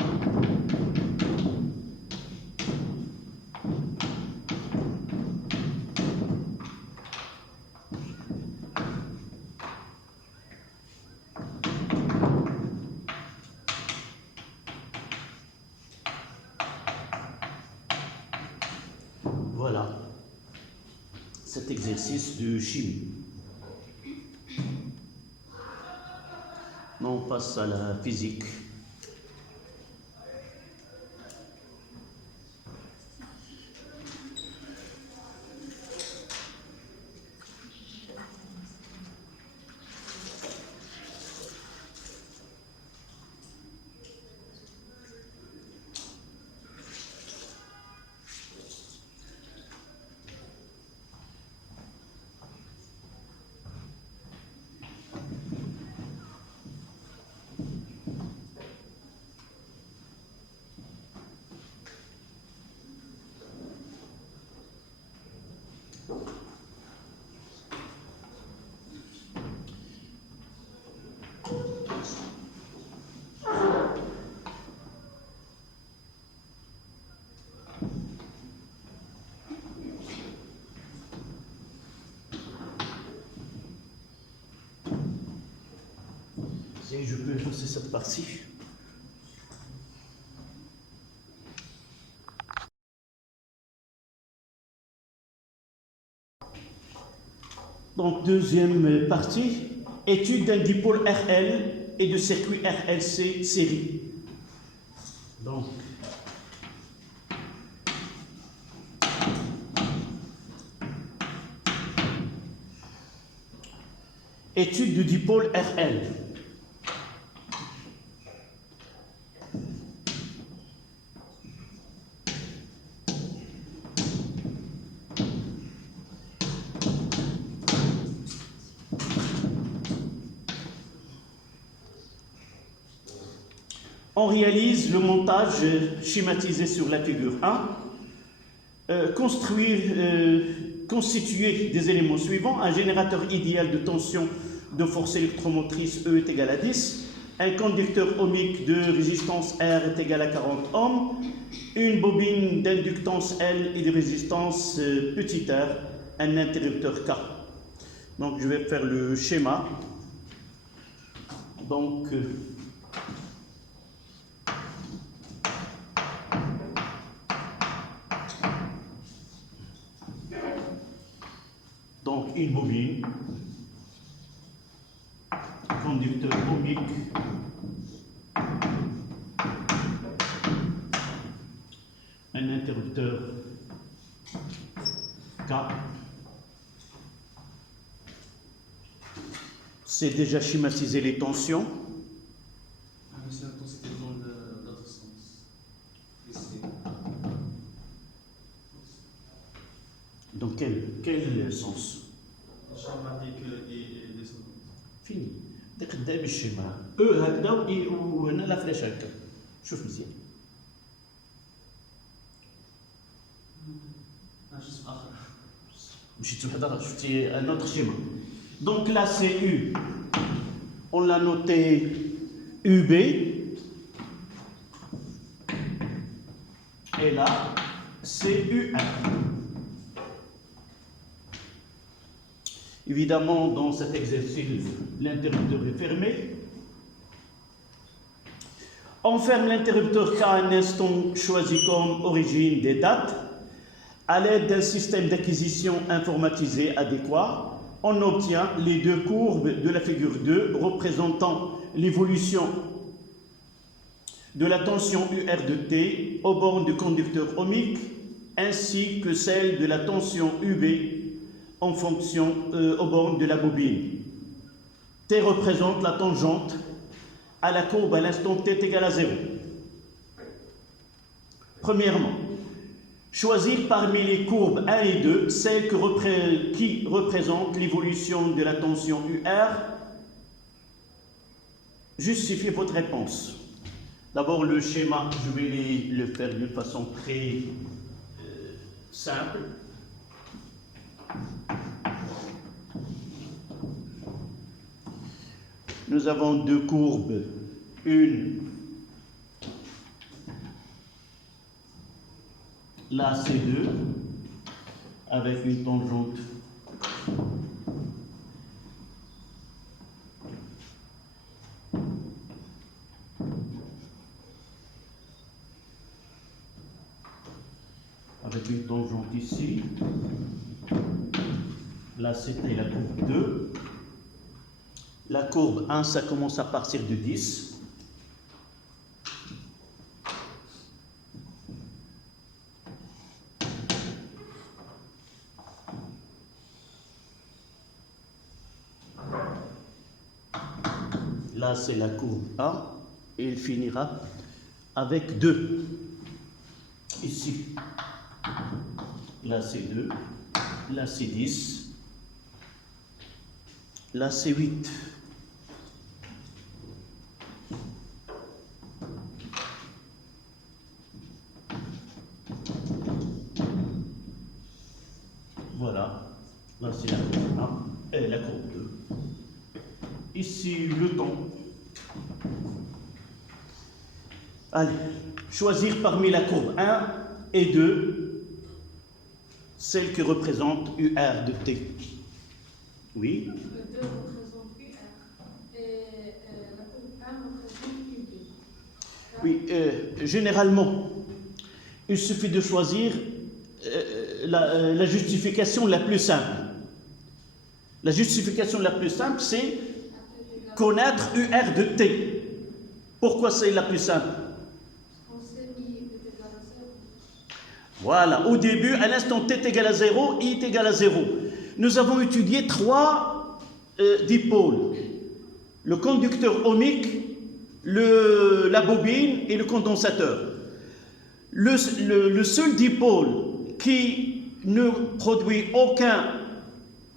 voilà cet exercice de chimie. On passe à la physique. Si je peux lancer cette partie. Donc, deuxième partie, étude d'un dipôle RL et de circuit RLC série. Donc, étude du dipôle RL. On réalise le montage schématisé sur la figure 1. Constituer des éléments suivants: un générateur idéal de tension de force électromotrice E est égal à 10, un conducteur ohmique de résistance R est égal à 40 ohms, une bobine d'inductance L et de résistance petit r, un interrupteur K. Donc je vais faire le schéma. Donc une bobine, conducteur ohmique, un interrupteur K. C'est déjà schématisé les tensions. C'est l'intensité dans l'autre sens. Ici. Dans quel sens? Schématique et descendante. Fini. داك الداء بالشمال هكذا وهنا لا فلاش هكا. شوف مزيان. جسم آخر. مشيت وحده شفتي un autre schéma. Donc là c'est U. On l'a noté UB. Et là c'est UR. Évidemment, dans cet exercice, l'interrupteur est fermé. On ferme l'interrupteur K à un instant choisi comme origine des dates. À l'aide d'un système d'acquisition informatisé adéquat, on obtient les deux courbes de la figure 2 représentant l'évolution de la tension UR de T aux bornes du conducteur ohmique ainsi que celle de la tension UB en fonction aux bornes de la bobine. T représente la tangente à la courbe à l'instant t égale à 0. Premièrement, choisir parmi les courbes 1 et 2 celle qui représente l'évolution de la tension UR. Justifiez votre réponse. D'abord, le schéma, je vais le faire d'une façon très simple. Nous avons deux courbes, une, là c'est 2, avec une tangente ici, là c'était la courbe 2. La courbe 1, ça commence à partir de 10. Là, c'est la courbe 1 et il finira avec 2. Ici. Là, c'est 2. Là, c'est 10. Là, c'est 8. Voilà, là c'est la courbe 1 et la courbe 2. Ici, le temps. Allez, choisir parmi la courbe 1 et 2, celle qui représente UR de T. Oui. 2 représente UR et la courbe 1 représente UB. Oui, généralement, il suffit de choisir la justification la plus simple. La justification la plus simple, c'est connaître UR de T. Pourquoi c'est la plus simple? On sait I est égal à 0. Voilà, au début, à l'instant T est égal à 0, I est égal à 0. Nous avons étudié 3 dipôles. Le conducteur ohmique, la bobine et le condensateur. Le seul dipôle qui ne produit aucun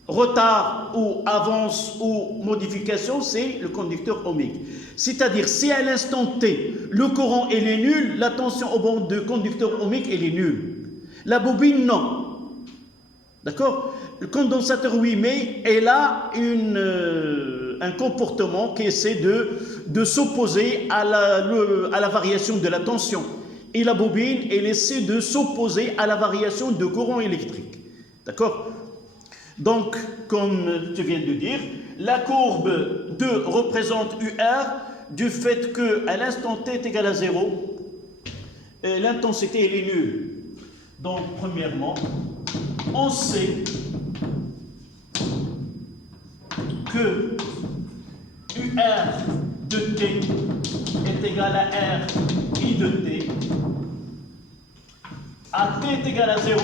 retard ou avance ou modification, c'est le conducteur ohmique. C'est-à-dire, si à l'instant T, le courant il est nul, la tension au borne de conducteur ohmique elle est nulle. La bobine, non. D'accord? Le condensateur, oui, mais elle a un comportement qui essaie de s'opposer à la variation de la tension. Et la bobine, elle essaie de s'opposer à la variation de courant électrique. D'accord? Donc, comme tu viens de dire, la courbe 2 représente UR du fait qu'à l'instant T est égal à 0, l'intensité elle est nulle. Donc, premièrement, on sait que UR de T est égal à R I de T, à T est égal à 0,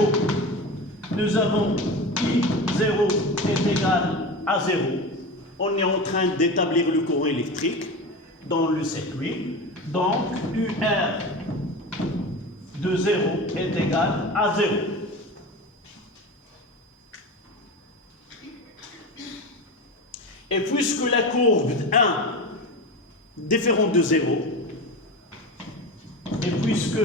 nous avons I0 est égal à 0. On est en train d'établir le courant électrique dans le circuit. Donc, UR de 0 est égal à 0. Et puisque la courbe 1 différente de 0, et puisque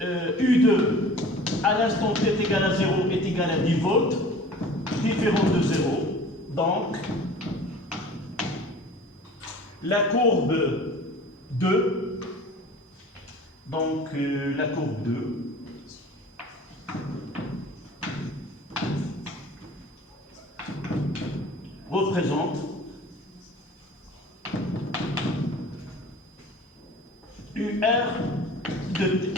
U2 à l'instant t est égal à 0 est égal à 10 volts, différent de 0, donc la courbe 2, donc la courbe 2 représente UR de T.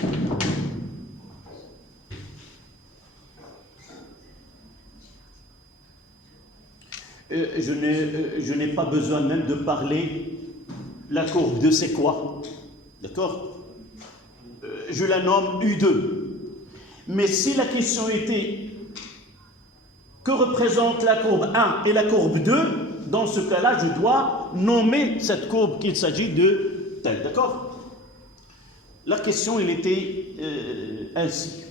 Je n'ai pas besoin même de parler la courbe 2, c'est quoi? D'accord? Je la nomme U2. Mais si la question était que représente la courbe 1 et la courbe 2, dans ce cas-là, je dois nommer cette courbe qu'il s'agit de telle. D'accord? La question, elle était ainsi.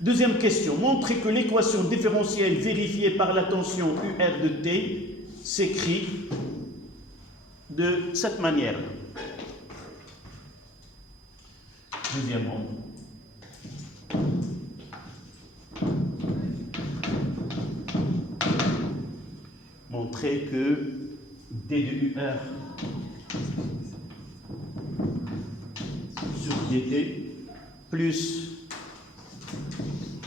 Deuxième question. Montrez que l'équation différentielle vérifiée par la tension UR de T s'écrit de cette manière. Deuxièmement. Montrer que D de UR sur dt plus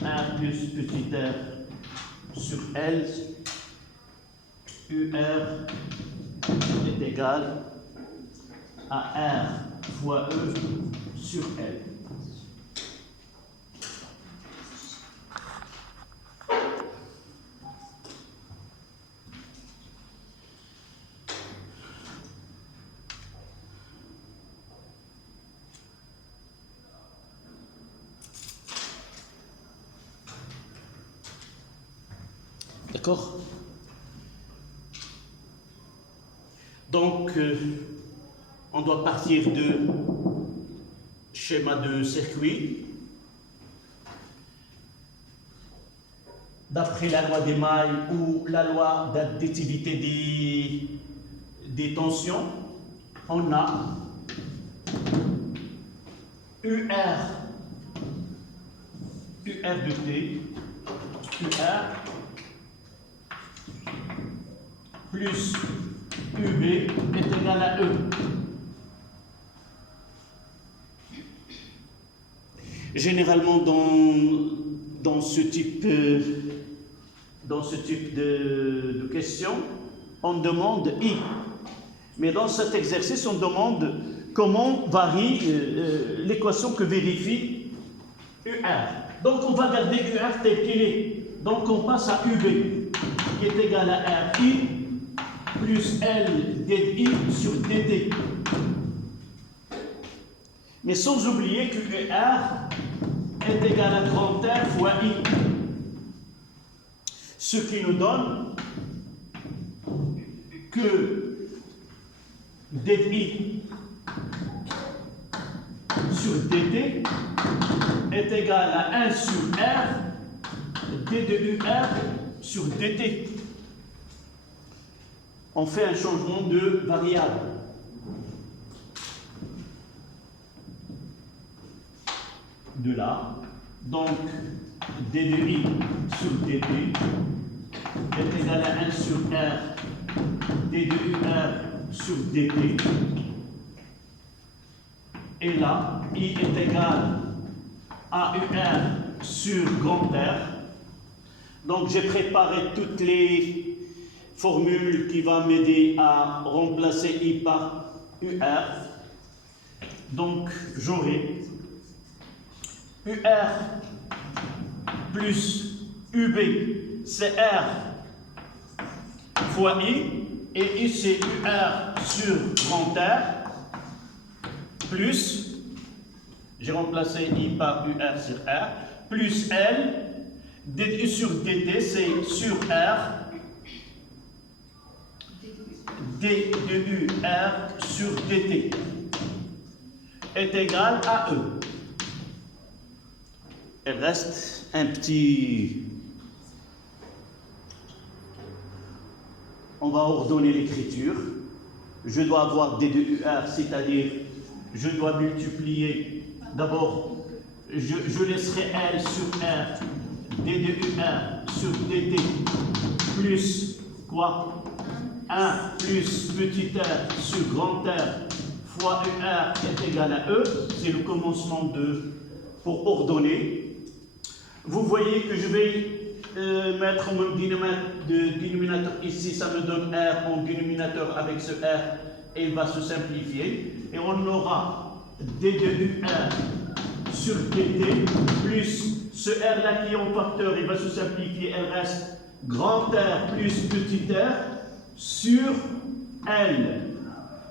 1 plus petit r sur L, UR est égal à R fois E sur L. D'accord? Donc, on doit partir de schéma de circuit. D'après la loi des mailles ou la loi d'additivité des tensions, on a UR de T, UR plus UB est égal à E. Généralement, dans ce type de question, on demande I. Mais dans cet exercice, on demande comment varie l'équation que vérifie UR. Donc, on va garder UR tel qu'il est. Donc, on passe à UB, qui est égal à RI plus L dI sur dt. Mais sans oublier que UR est égal à grand R fois I. Ce qui nous donne que dI sur dt est égal à 1 sur R d de UR sur dt. On fait un changement de variable. De là, donc d de I sur dt est égal à 1 sur R d de UR sur dt. Et là, I est égal à UR sur grand R. Donc j'ai préparé toutes les formules qui vont m'aider à remplacer I par UR. Donc j'aurai UR plus UB, c'est R fois I, et I, c'est UR sur grand R, plus, j'ai remplacé I par UR sur R, plus L, DU sur DT, c'est sur R, D de UR sur DT est égal à E. Il reste un petit... On va ordonner l'écriture. Je dois avoir D de UR, c'est-à-dire je dois multiplier. D'abord, je laisserai L sur R, D de UR sur DT, plus quoi? 1 plus petit r sur grand R fois UR est égal à E. C'est le commencement pour ordonner. Vous voyez que je vais mettre mon dénominateur ici, ça me donne R en dénominateur avec ce R et il va se simplifier. Et on aura D de UR sur DT plus ce R là qui est en facteur, il va se simplifier, elle reste grand R plus petit r sur L.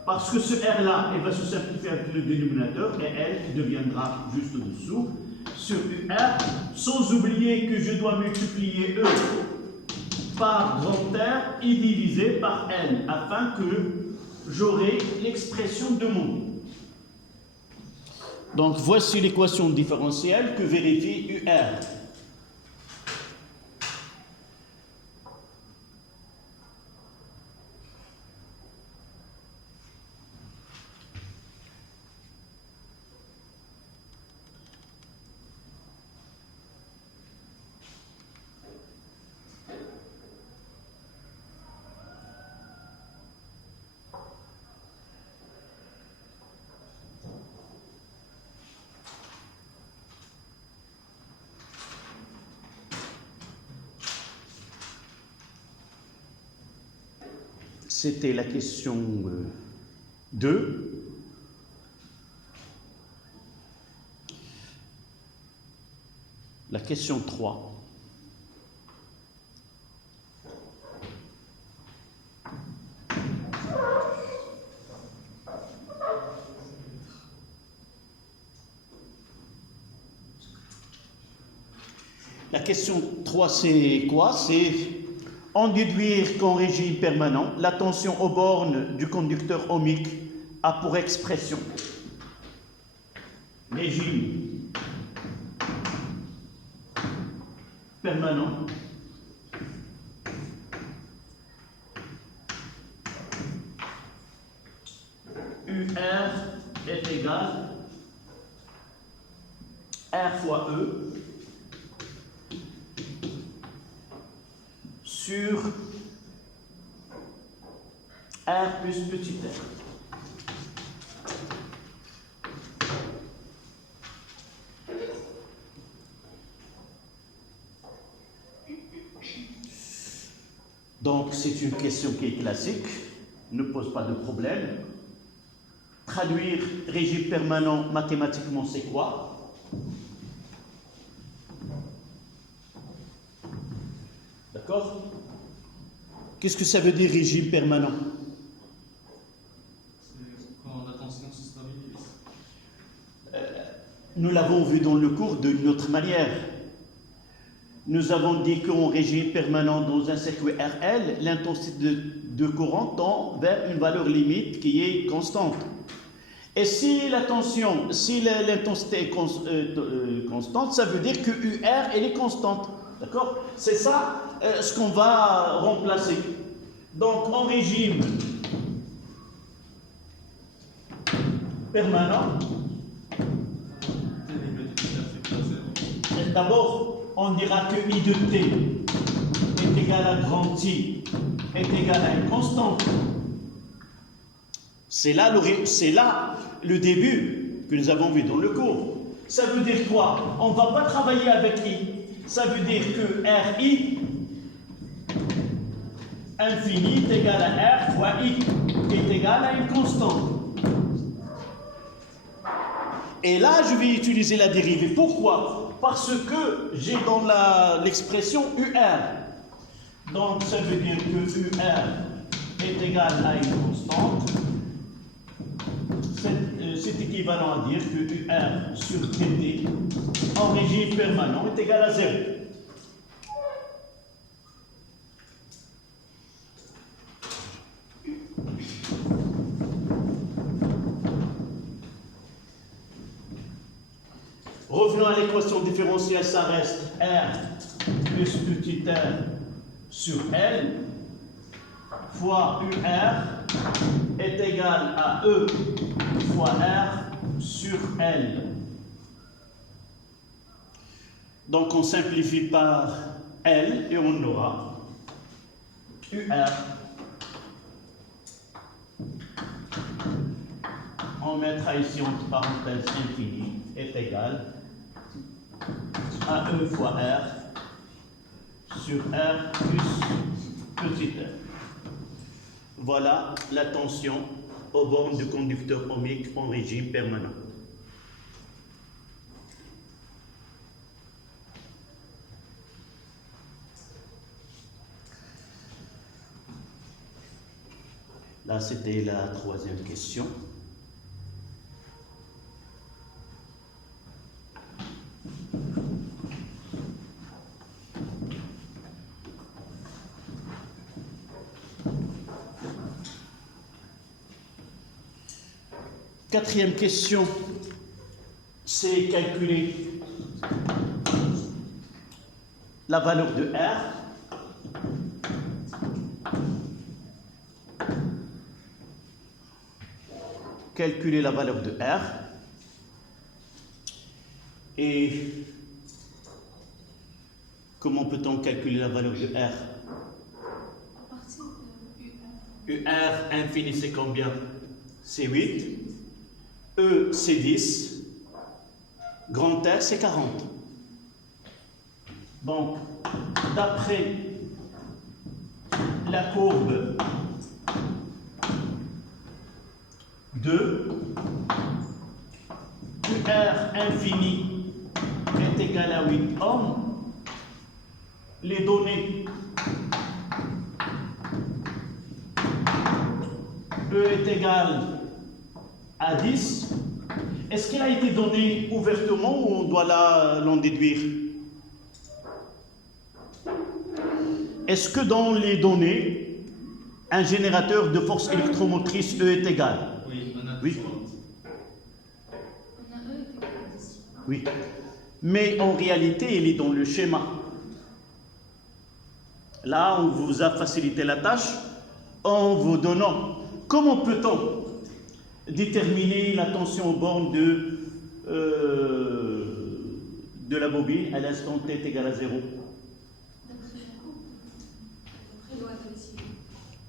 Parce que ce R là, il va se simplifier avec le dénominateur et L deviendra juste dessous sur UR, sans oublier que je dois multiplier E par grand R et diviser par L afin que j'aurai l'expression de mon. Donc voici l'équation différentielle que vérifie UR. C'était la question 2. La question 3. La question 3, c'est quoi? C'est en déduire qu'en régime permanent, la tension aux bornes du conducteur ohmique a pour expression régime permanent UR est égal R fois E sur R plus petit r. Donc c'est une question qui est classique, ne pose pas de problème. Traduire régime permanent mathématiquement, c'est quoi? D'accord? Qu'est-ce que ça veut dire régime permanent? C'est quand la tension se stabilise. Nous l'avons vu dans le cours d'une autre manière. Nous avons dit qu'en régime permanent dans un circuit RL, l'intensité de courant tend vers une valeur limite qui est constante. Et si la tension, si l'intensité est constante, ça veut dire que UR elle est constante. D'accord? C'est ça ce qu'on va remplacer. Donc en régime permanent, d'abord on dira que I de T est égal à grand I est égal à une constante. C'est là le début que nous avons vu dans le cours. Ça veut dire quoi? On ne va pas travailler avec I. Ça veut dire que RI infini est égal à R fois I est égal à une constante. Et là, je vais utiliser la dérivée. Pourquoi? Parce que j'ai dans l'expression UR. Donc ça veut dire que UR est égal à une constante. C'est équivalent à dire que UR sur TT en régime permanent est égal à 0. Revenons à l'équation différentielle, ça reste R plus petit r sur L fois UR est égal à E fois R sur L. Donc on simplifie par L et on aura UR. On mettra ici entre parenthèses infini est égal à E fois R sur R plus petit r. Voilà la tension aux bornes du conducteur ohmique en régime permanent. Là, c'était la troisième question. Quatrième question, c'est calculer la valeur de R. Calculer la valeur de R. Et comment peut-on calculer la valeur de R? À partir de UR. UR infini, c'est combien? C'est 8. E, c'est 10. Grand R, c'est 40. Donc, d'après la courbe 2, UR infini est égal à 8 ohms. Les données E est égal à 10. Est-ce qu'elle a été donnée ouvertement ou on doit l'en déduire? Est-ce que dans les données, un générateur de force électromotrice E est égal? Oui, on a Oui. On a E est égal à 10. Oui. Mais en réalité, il est dans le schéma. Là, on vous a facilité la tâche en vous donnant. Comment peut-on déterminer la tension aux bornes de la bobine à l'instant t est égal à 0?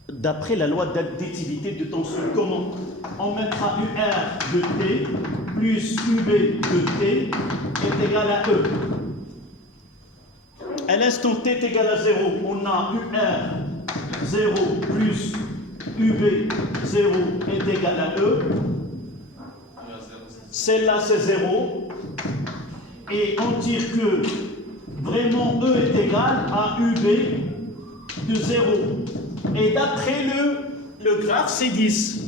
D'après la loi d'additivité de tension. Comment? On mettra UR de T plus UB de T est égal à E. À l'instant t est égal à 0, on a UR 0 plus UB 0 est égal à E. Celle-là, c'est 0. Et on tire que vraiment E est égal à UB de 0. Et d'après le graphe, c'est 10.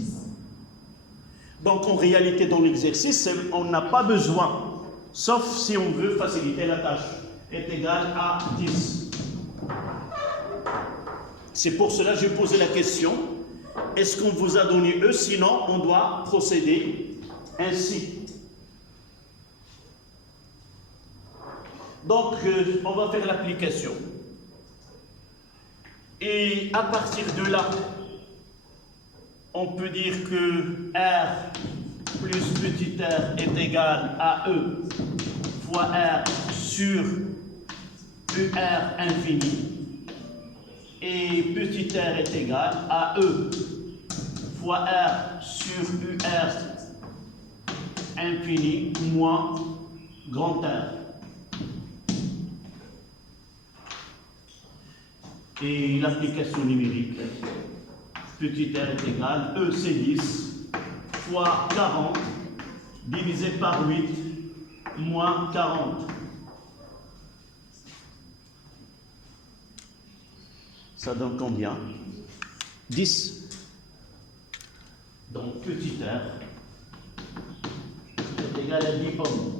Donc en réalité, dans l'exercice, on n'a pas besoin, sauf si on veut faciliter la tâche, est égal à 10. C'est pour cela que j'ai posé la question, est-ce qu'on vous a donné E? Sinon, on doit procéder ainsi. Donc, on va faire l'application. Et à partir de là, on peut dire que R plus petit r est égal à E fois R sur UR infini. Et petit r est égal à E fois R sur UR infini moins grand R. Et l'application numérique, petit r est égal, E c'est 10, fois 40, divisé par 8, moins 40. Ça donne combien? 10. Donc petit r est égal à 10 ohms.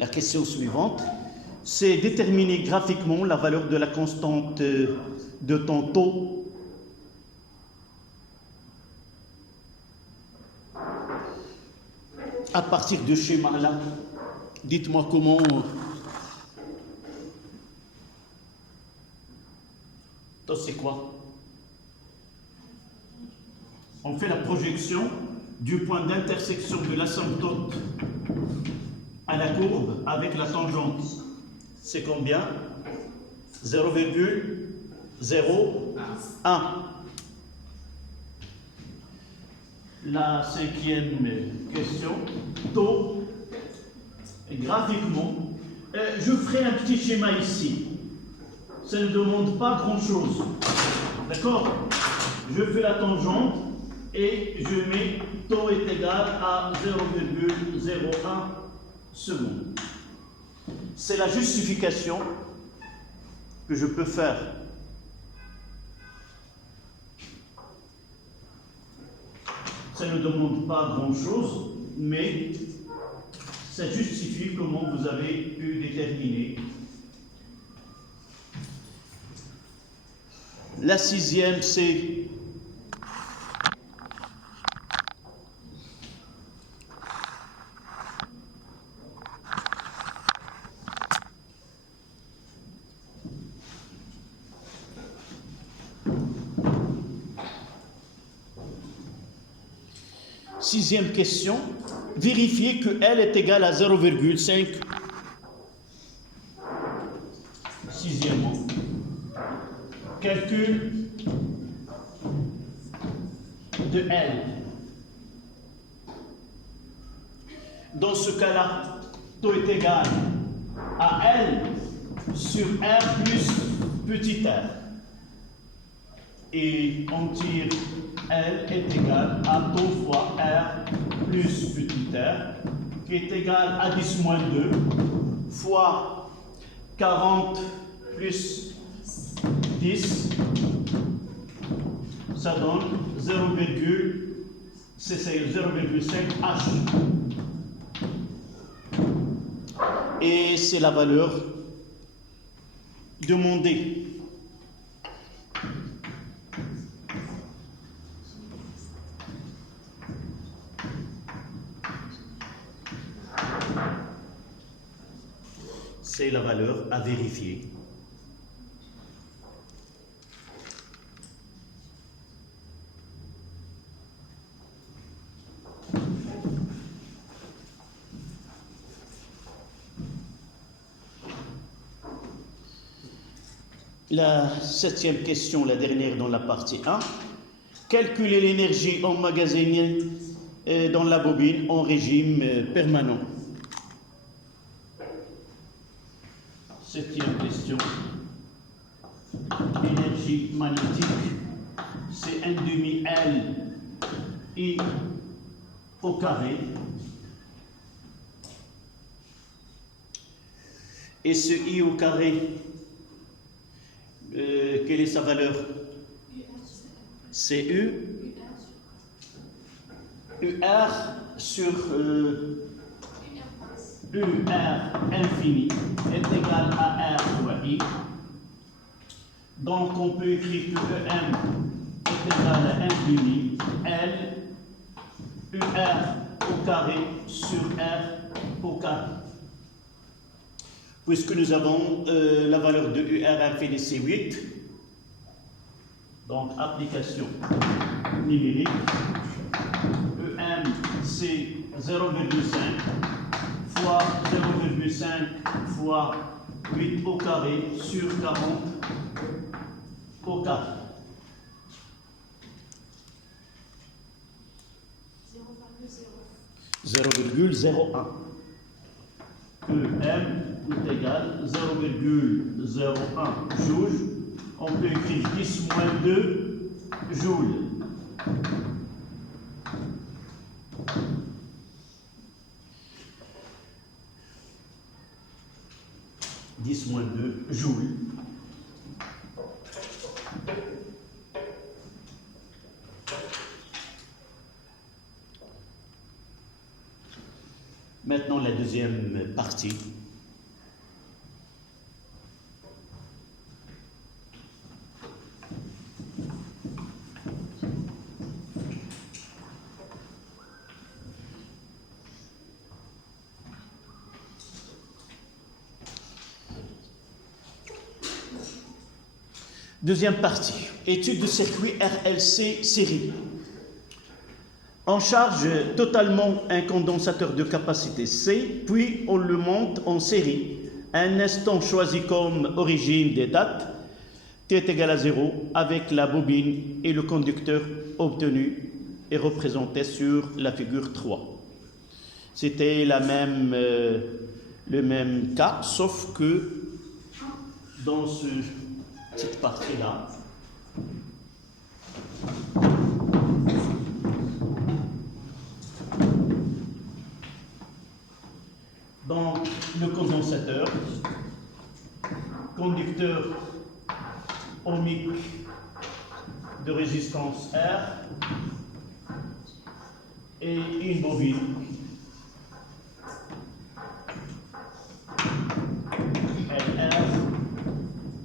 La question suivante, c'est déterminer graphiquement la valeur de la constante de ton taux à partir de ce schéma-là. Dites-moi comment. C'est quoi? On fait la projection du point d'intersection de l'asymptote à la courbe avec la tangente. C'est combien? 0,01. La cinquième question, taux, graphiquement. Je ferai un petit schéma ici. Ça ne demande pas grand-chose. D'accord? Je fais la tangente et je mets taux est égal à 0,01 secondes. C'est la justification que je peux faire. Ça ne demande pas grand-chose, mais ça justifie comment vous avez pu déterminer. La sixième, c'est sixième question, vérifier que L est égal à 0,5. Sixièmement, calcul de L. Dans ce cas-là, taux est égal à L sur R plus petit r. Et on tire L est égal à taux fois R plus petit r, qui est égal à 10 moins 2 fois 40 plus 10, ça donne 0,5 H. Et c'est la valeur demandée. C'est la valeur à vérifier. La septième question, la dernière dans la partie 1. Calculer l'énergie emmagasinée dans la bobine en régime permanent. Septième question. Énergie magnétique, c'est 1/2 L I au carré. Et ce I au carré, quelle est sa valeur? C'est UR sur UR infini est égal à R fois I. Donc on peut écrire que EM est égal à infini L UR au carré sur R au carré. Puisque nous avons la valeur de UR infini c'est 8, Donc, application numérique. EM, c'est 0,5 fois 0,5 fois 8 au carré sur 40 au carré. 0,01. EM est égal 0,01 joules. On peut écrire 10 moins 2 joules. Moins 2 joules. Maintenant, la deuxième partie. Deuxième partie, étude de circuit RLC série. On charge totalement un condensateur de capacité C, puis on le monte en série. Un instant choisi comme origine des dates, T est égal à 0, avec la bobine et le conducteur obtenu est représenté sur la figure 3. C'était le même cas, sauf que dans cette partie-là, donc le condensateur, conducteur ohmique de résistance R et une bobine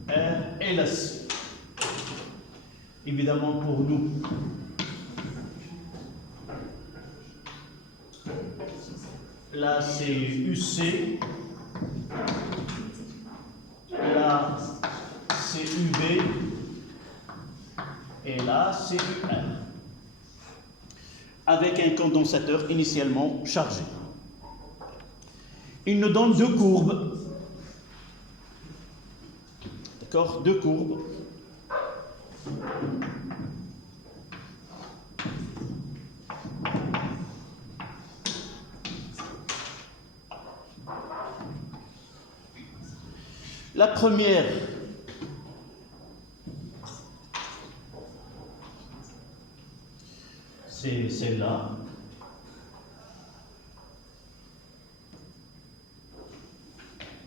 R et la C. Évidemment pour nous, là c'est UC, là c'est UV et là c'est UR, avec un condensateur initialement chargé. Il nous donne deux courbes, d'accord, deux courbes. La première, c'est celle-là.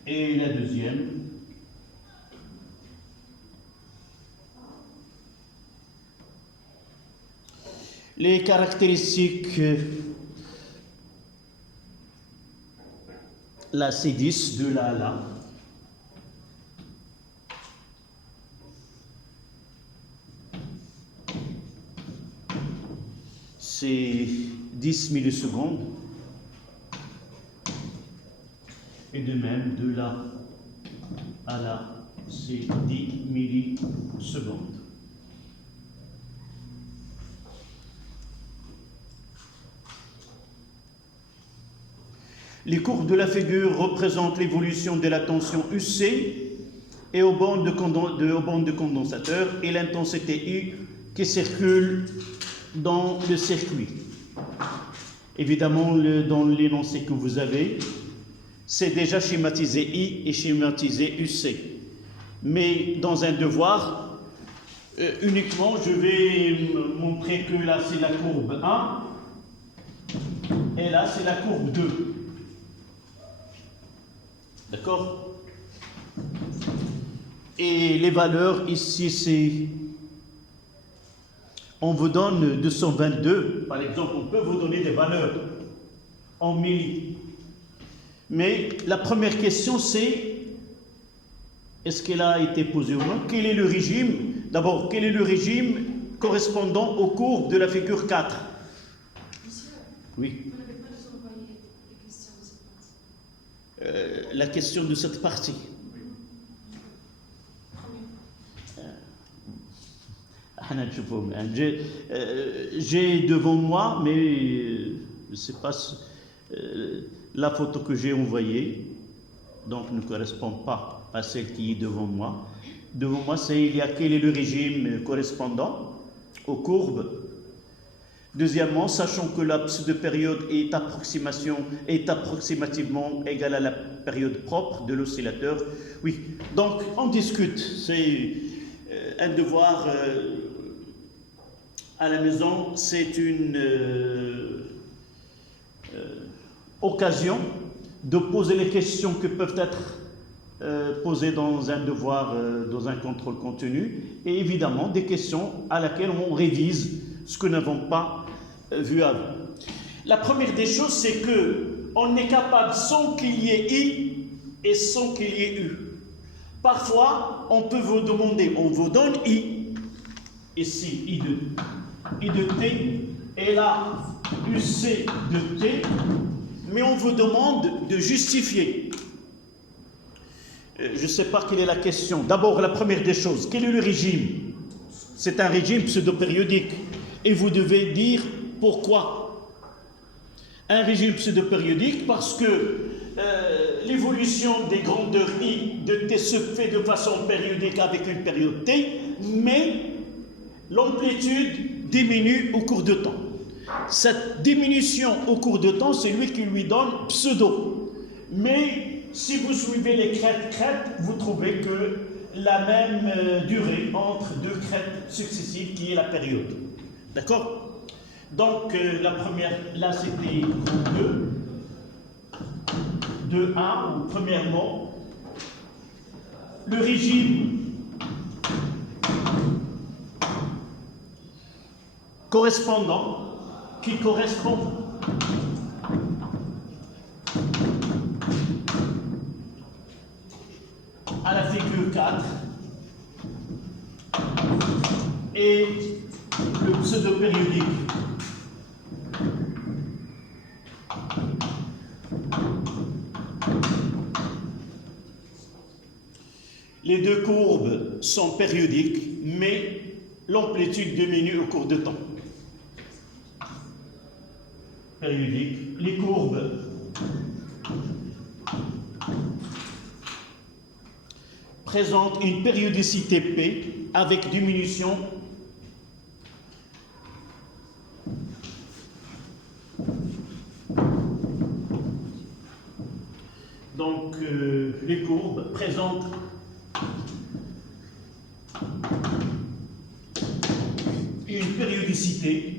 Et la deuxième, les caractéristiques, la C10 de là. C'est 10 millisecondes. Et de même, de là à là, c'est 10 millisecondes. Les courbes de la figure représentent l'évolution de la tension UC et aux bandes de condensateur et l'intensité I qui circule dans le circuit. Évidemment, dans l'énoncé que vous avez, c'est déjà schématisé I et schématisé UC. Mais dans un devoir, uniquement, je vais montrer que là, c'est la courbe 1 et là, c'est la courbe 2. D'accord? Et les valeurs, ici, c'est... On vous donne 222. Par exemple, on peut vous donner des valeurs en milli. Mais la première question, c'est est-ce qu'elle a été posée ou non? Quel est le régime? D'abord, quel est le régime correspondant aux courbes de la figure 4? Monsieur, Oui. vous n'avez pas dû envoyer les questions de cette partie. La question de cette partie. J'ai devant moi, mais c'est pas la photo que j'ai envoyée, donc ne correspond pas à celle qui est devant moi. Devant moi, quel est le régime correspondant aux courbes. Deuxièmement, sachant que la pseudo-période est approximativement égale à la période propre de l'oscillateur. Oui, donc on discute. C'est un devoir à la maison. C'est une occasion de poser les questions qui peuvent être posées dans un devoir, dans un contrôle continu, et évidemment des questions à laquelle on révise ce que nous n'avons pas vu avant. La première des choses, c'est que on est capable sans qu'il y ait I et sans qu'il y ait U. Parfois, on peut vous demander, on vous donne I, ici I de T, et là UC de T, mais on vous demande de justifier. Je ne sais pas quelle est la question. D'abord, la première des choses, quel est le régime? C'est un régime pseudo-périodique. Et vous devez dire pourquoi. Un régime pseudo-périodique parce que l'évolution des grandeurs I de T se fait de façon périodique avec une période T, mais l'amplitude diminue au cours de temps. Cette diminution au cours de temps, c'est lui qui lui donne pseudo. Mais si vous suivez les crêtes, vous trouvez que la même durée entre deux crêtes successives qui est la période. D'accord? Donc la première, là c'était 2A, ou premièrement, le régime correspondant, qui correspond à la figure 4, et le pseudo-périodique. Les deux courbes sont périodiques, mais l'amplitude diminue au cours de temps. Périodique. Les courbes présentent une périodicité P avec diminution donc les courbes présentent une périodicité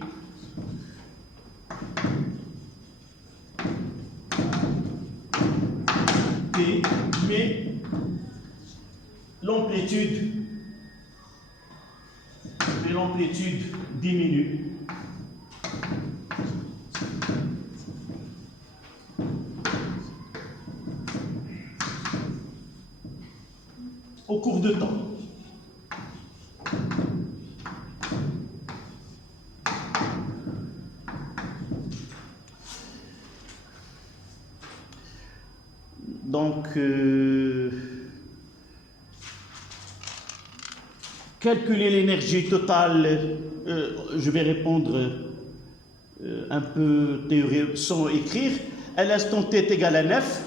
P, mais l'amplitude diminue. Au cours de temps. Donc, calculer l'énergie totale, je vais répondre un peu théorie sans écrire. À l'instant t est égal à 9.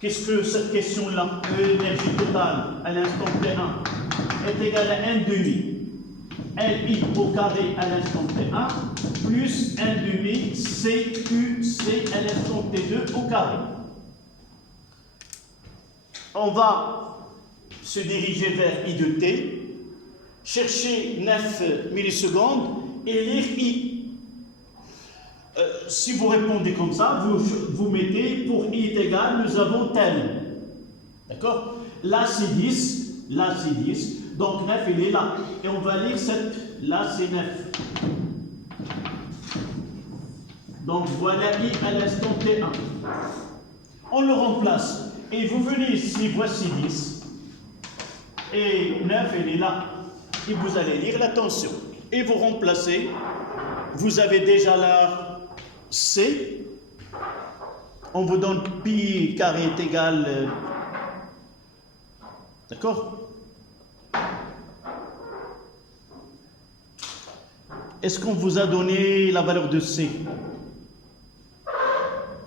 Qu'est-ce que cette question-là, l'énergie totale à l'instant T1 est égale à 1 demi LI au carré à l'instant T1 plus 1 demi CUC à l'instant T2 au carré. On va se diriger vers I de T, chercher 9 millisecondes et lire I. Si vous répondez comme ça, vous mettez pour I est égal, nous avons tel. D'accord? Là c'est 10, là c'est 10, donc 9 il est là. Et on va lire 7, là c'est 9. Donc voilà I à l'instant T1. On le remplace. Et vous venez ici, voici 10. Et 9 il est là. Et vous allez lire la tension. Et vous remplacez. Vous avez déjà là C, on vous donne pi carré est égal, d'accord? est-ce qu'on vous a donné la valeur de C?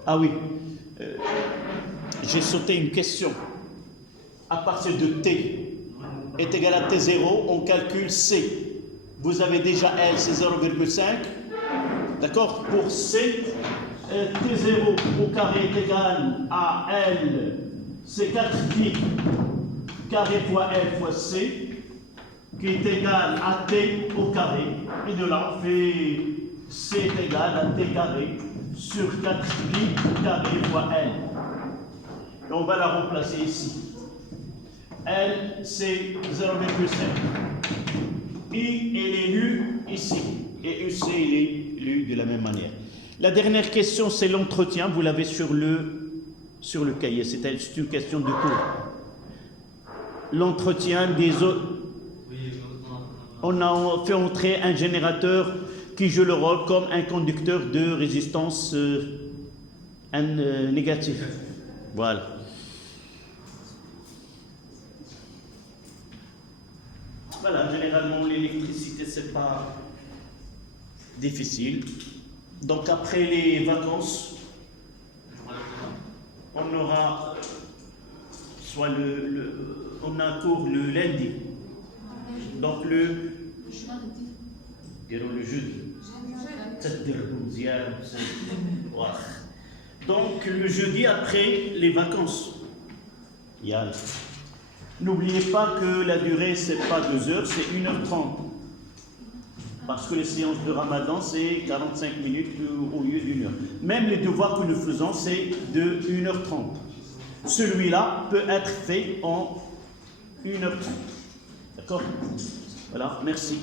Ah oui, j'ai sauté une question. À partir de T est égal à T0, on calcule C. Vous avez déjà L, c'est 0,5. D'accord? Pour C, T0 au carré est égal à L, c'est 4pi carré fois L fois C, qui est égal à T au carré. Et de là, on fait C est égal à T carré sur 4pi carré fois L. Et on va la remplacer ici. L, c'est 0,5. I, il est lu ici. Et UC, il est lu de la même manière. La dernière question, c'est l'entretien. Vous l'avez sur le cahier. C'est une question de cours. L'entretien des autres. On a fait entrer un générateur qui joue le rôle comme un conducteur de résistance négatif. Voilà. Voilà, généralement l'électricité c'est pas difficile. Donc après les vacances, on aura soit on a cours le lundi. Donc le jeudi. Donc le jeudi après les vacances. N'oubliez pas que la durée c'est pas 2 heures, c'est 1h30. Parce que les séances de Ramadan c'est 45 minutes au lieu d'1 heure. Même les devoirs que nous faisons c'est de 1h30. Celui-là peut être fait en 1h30. D'accord? Voilà, merci.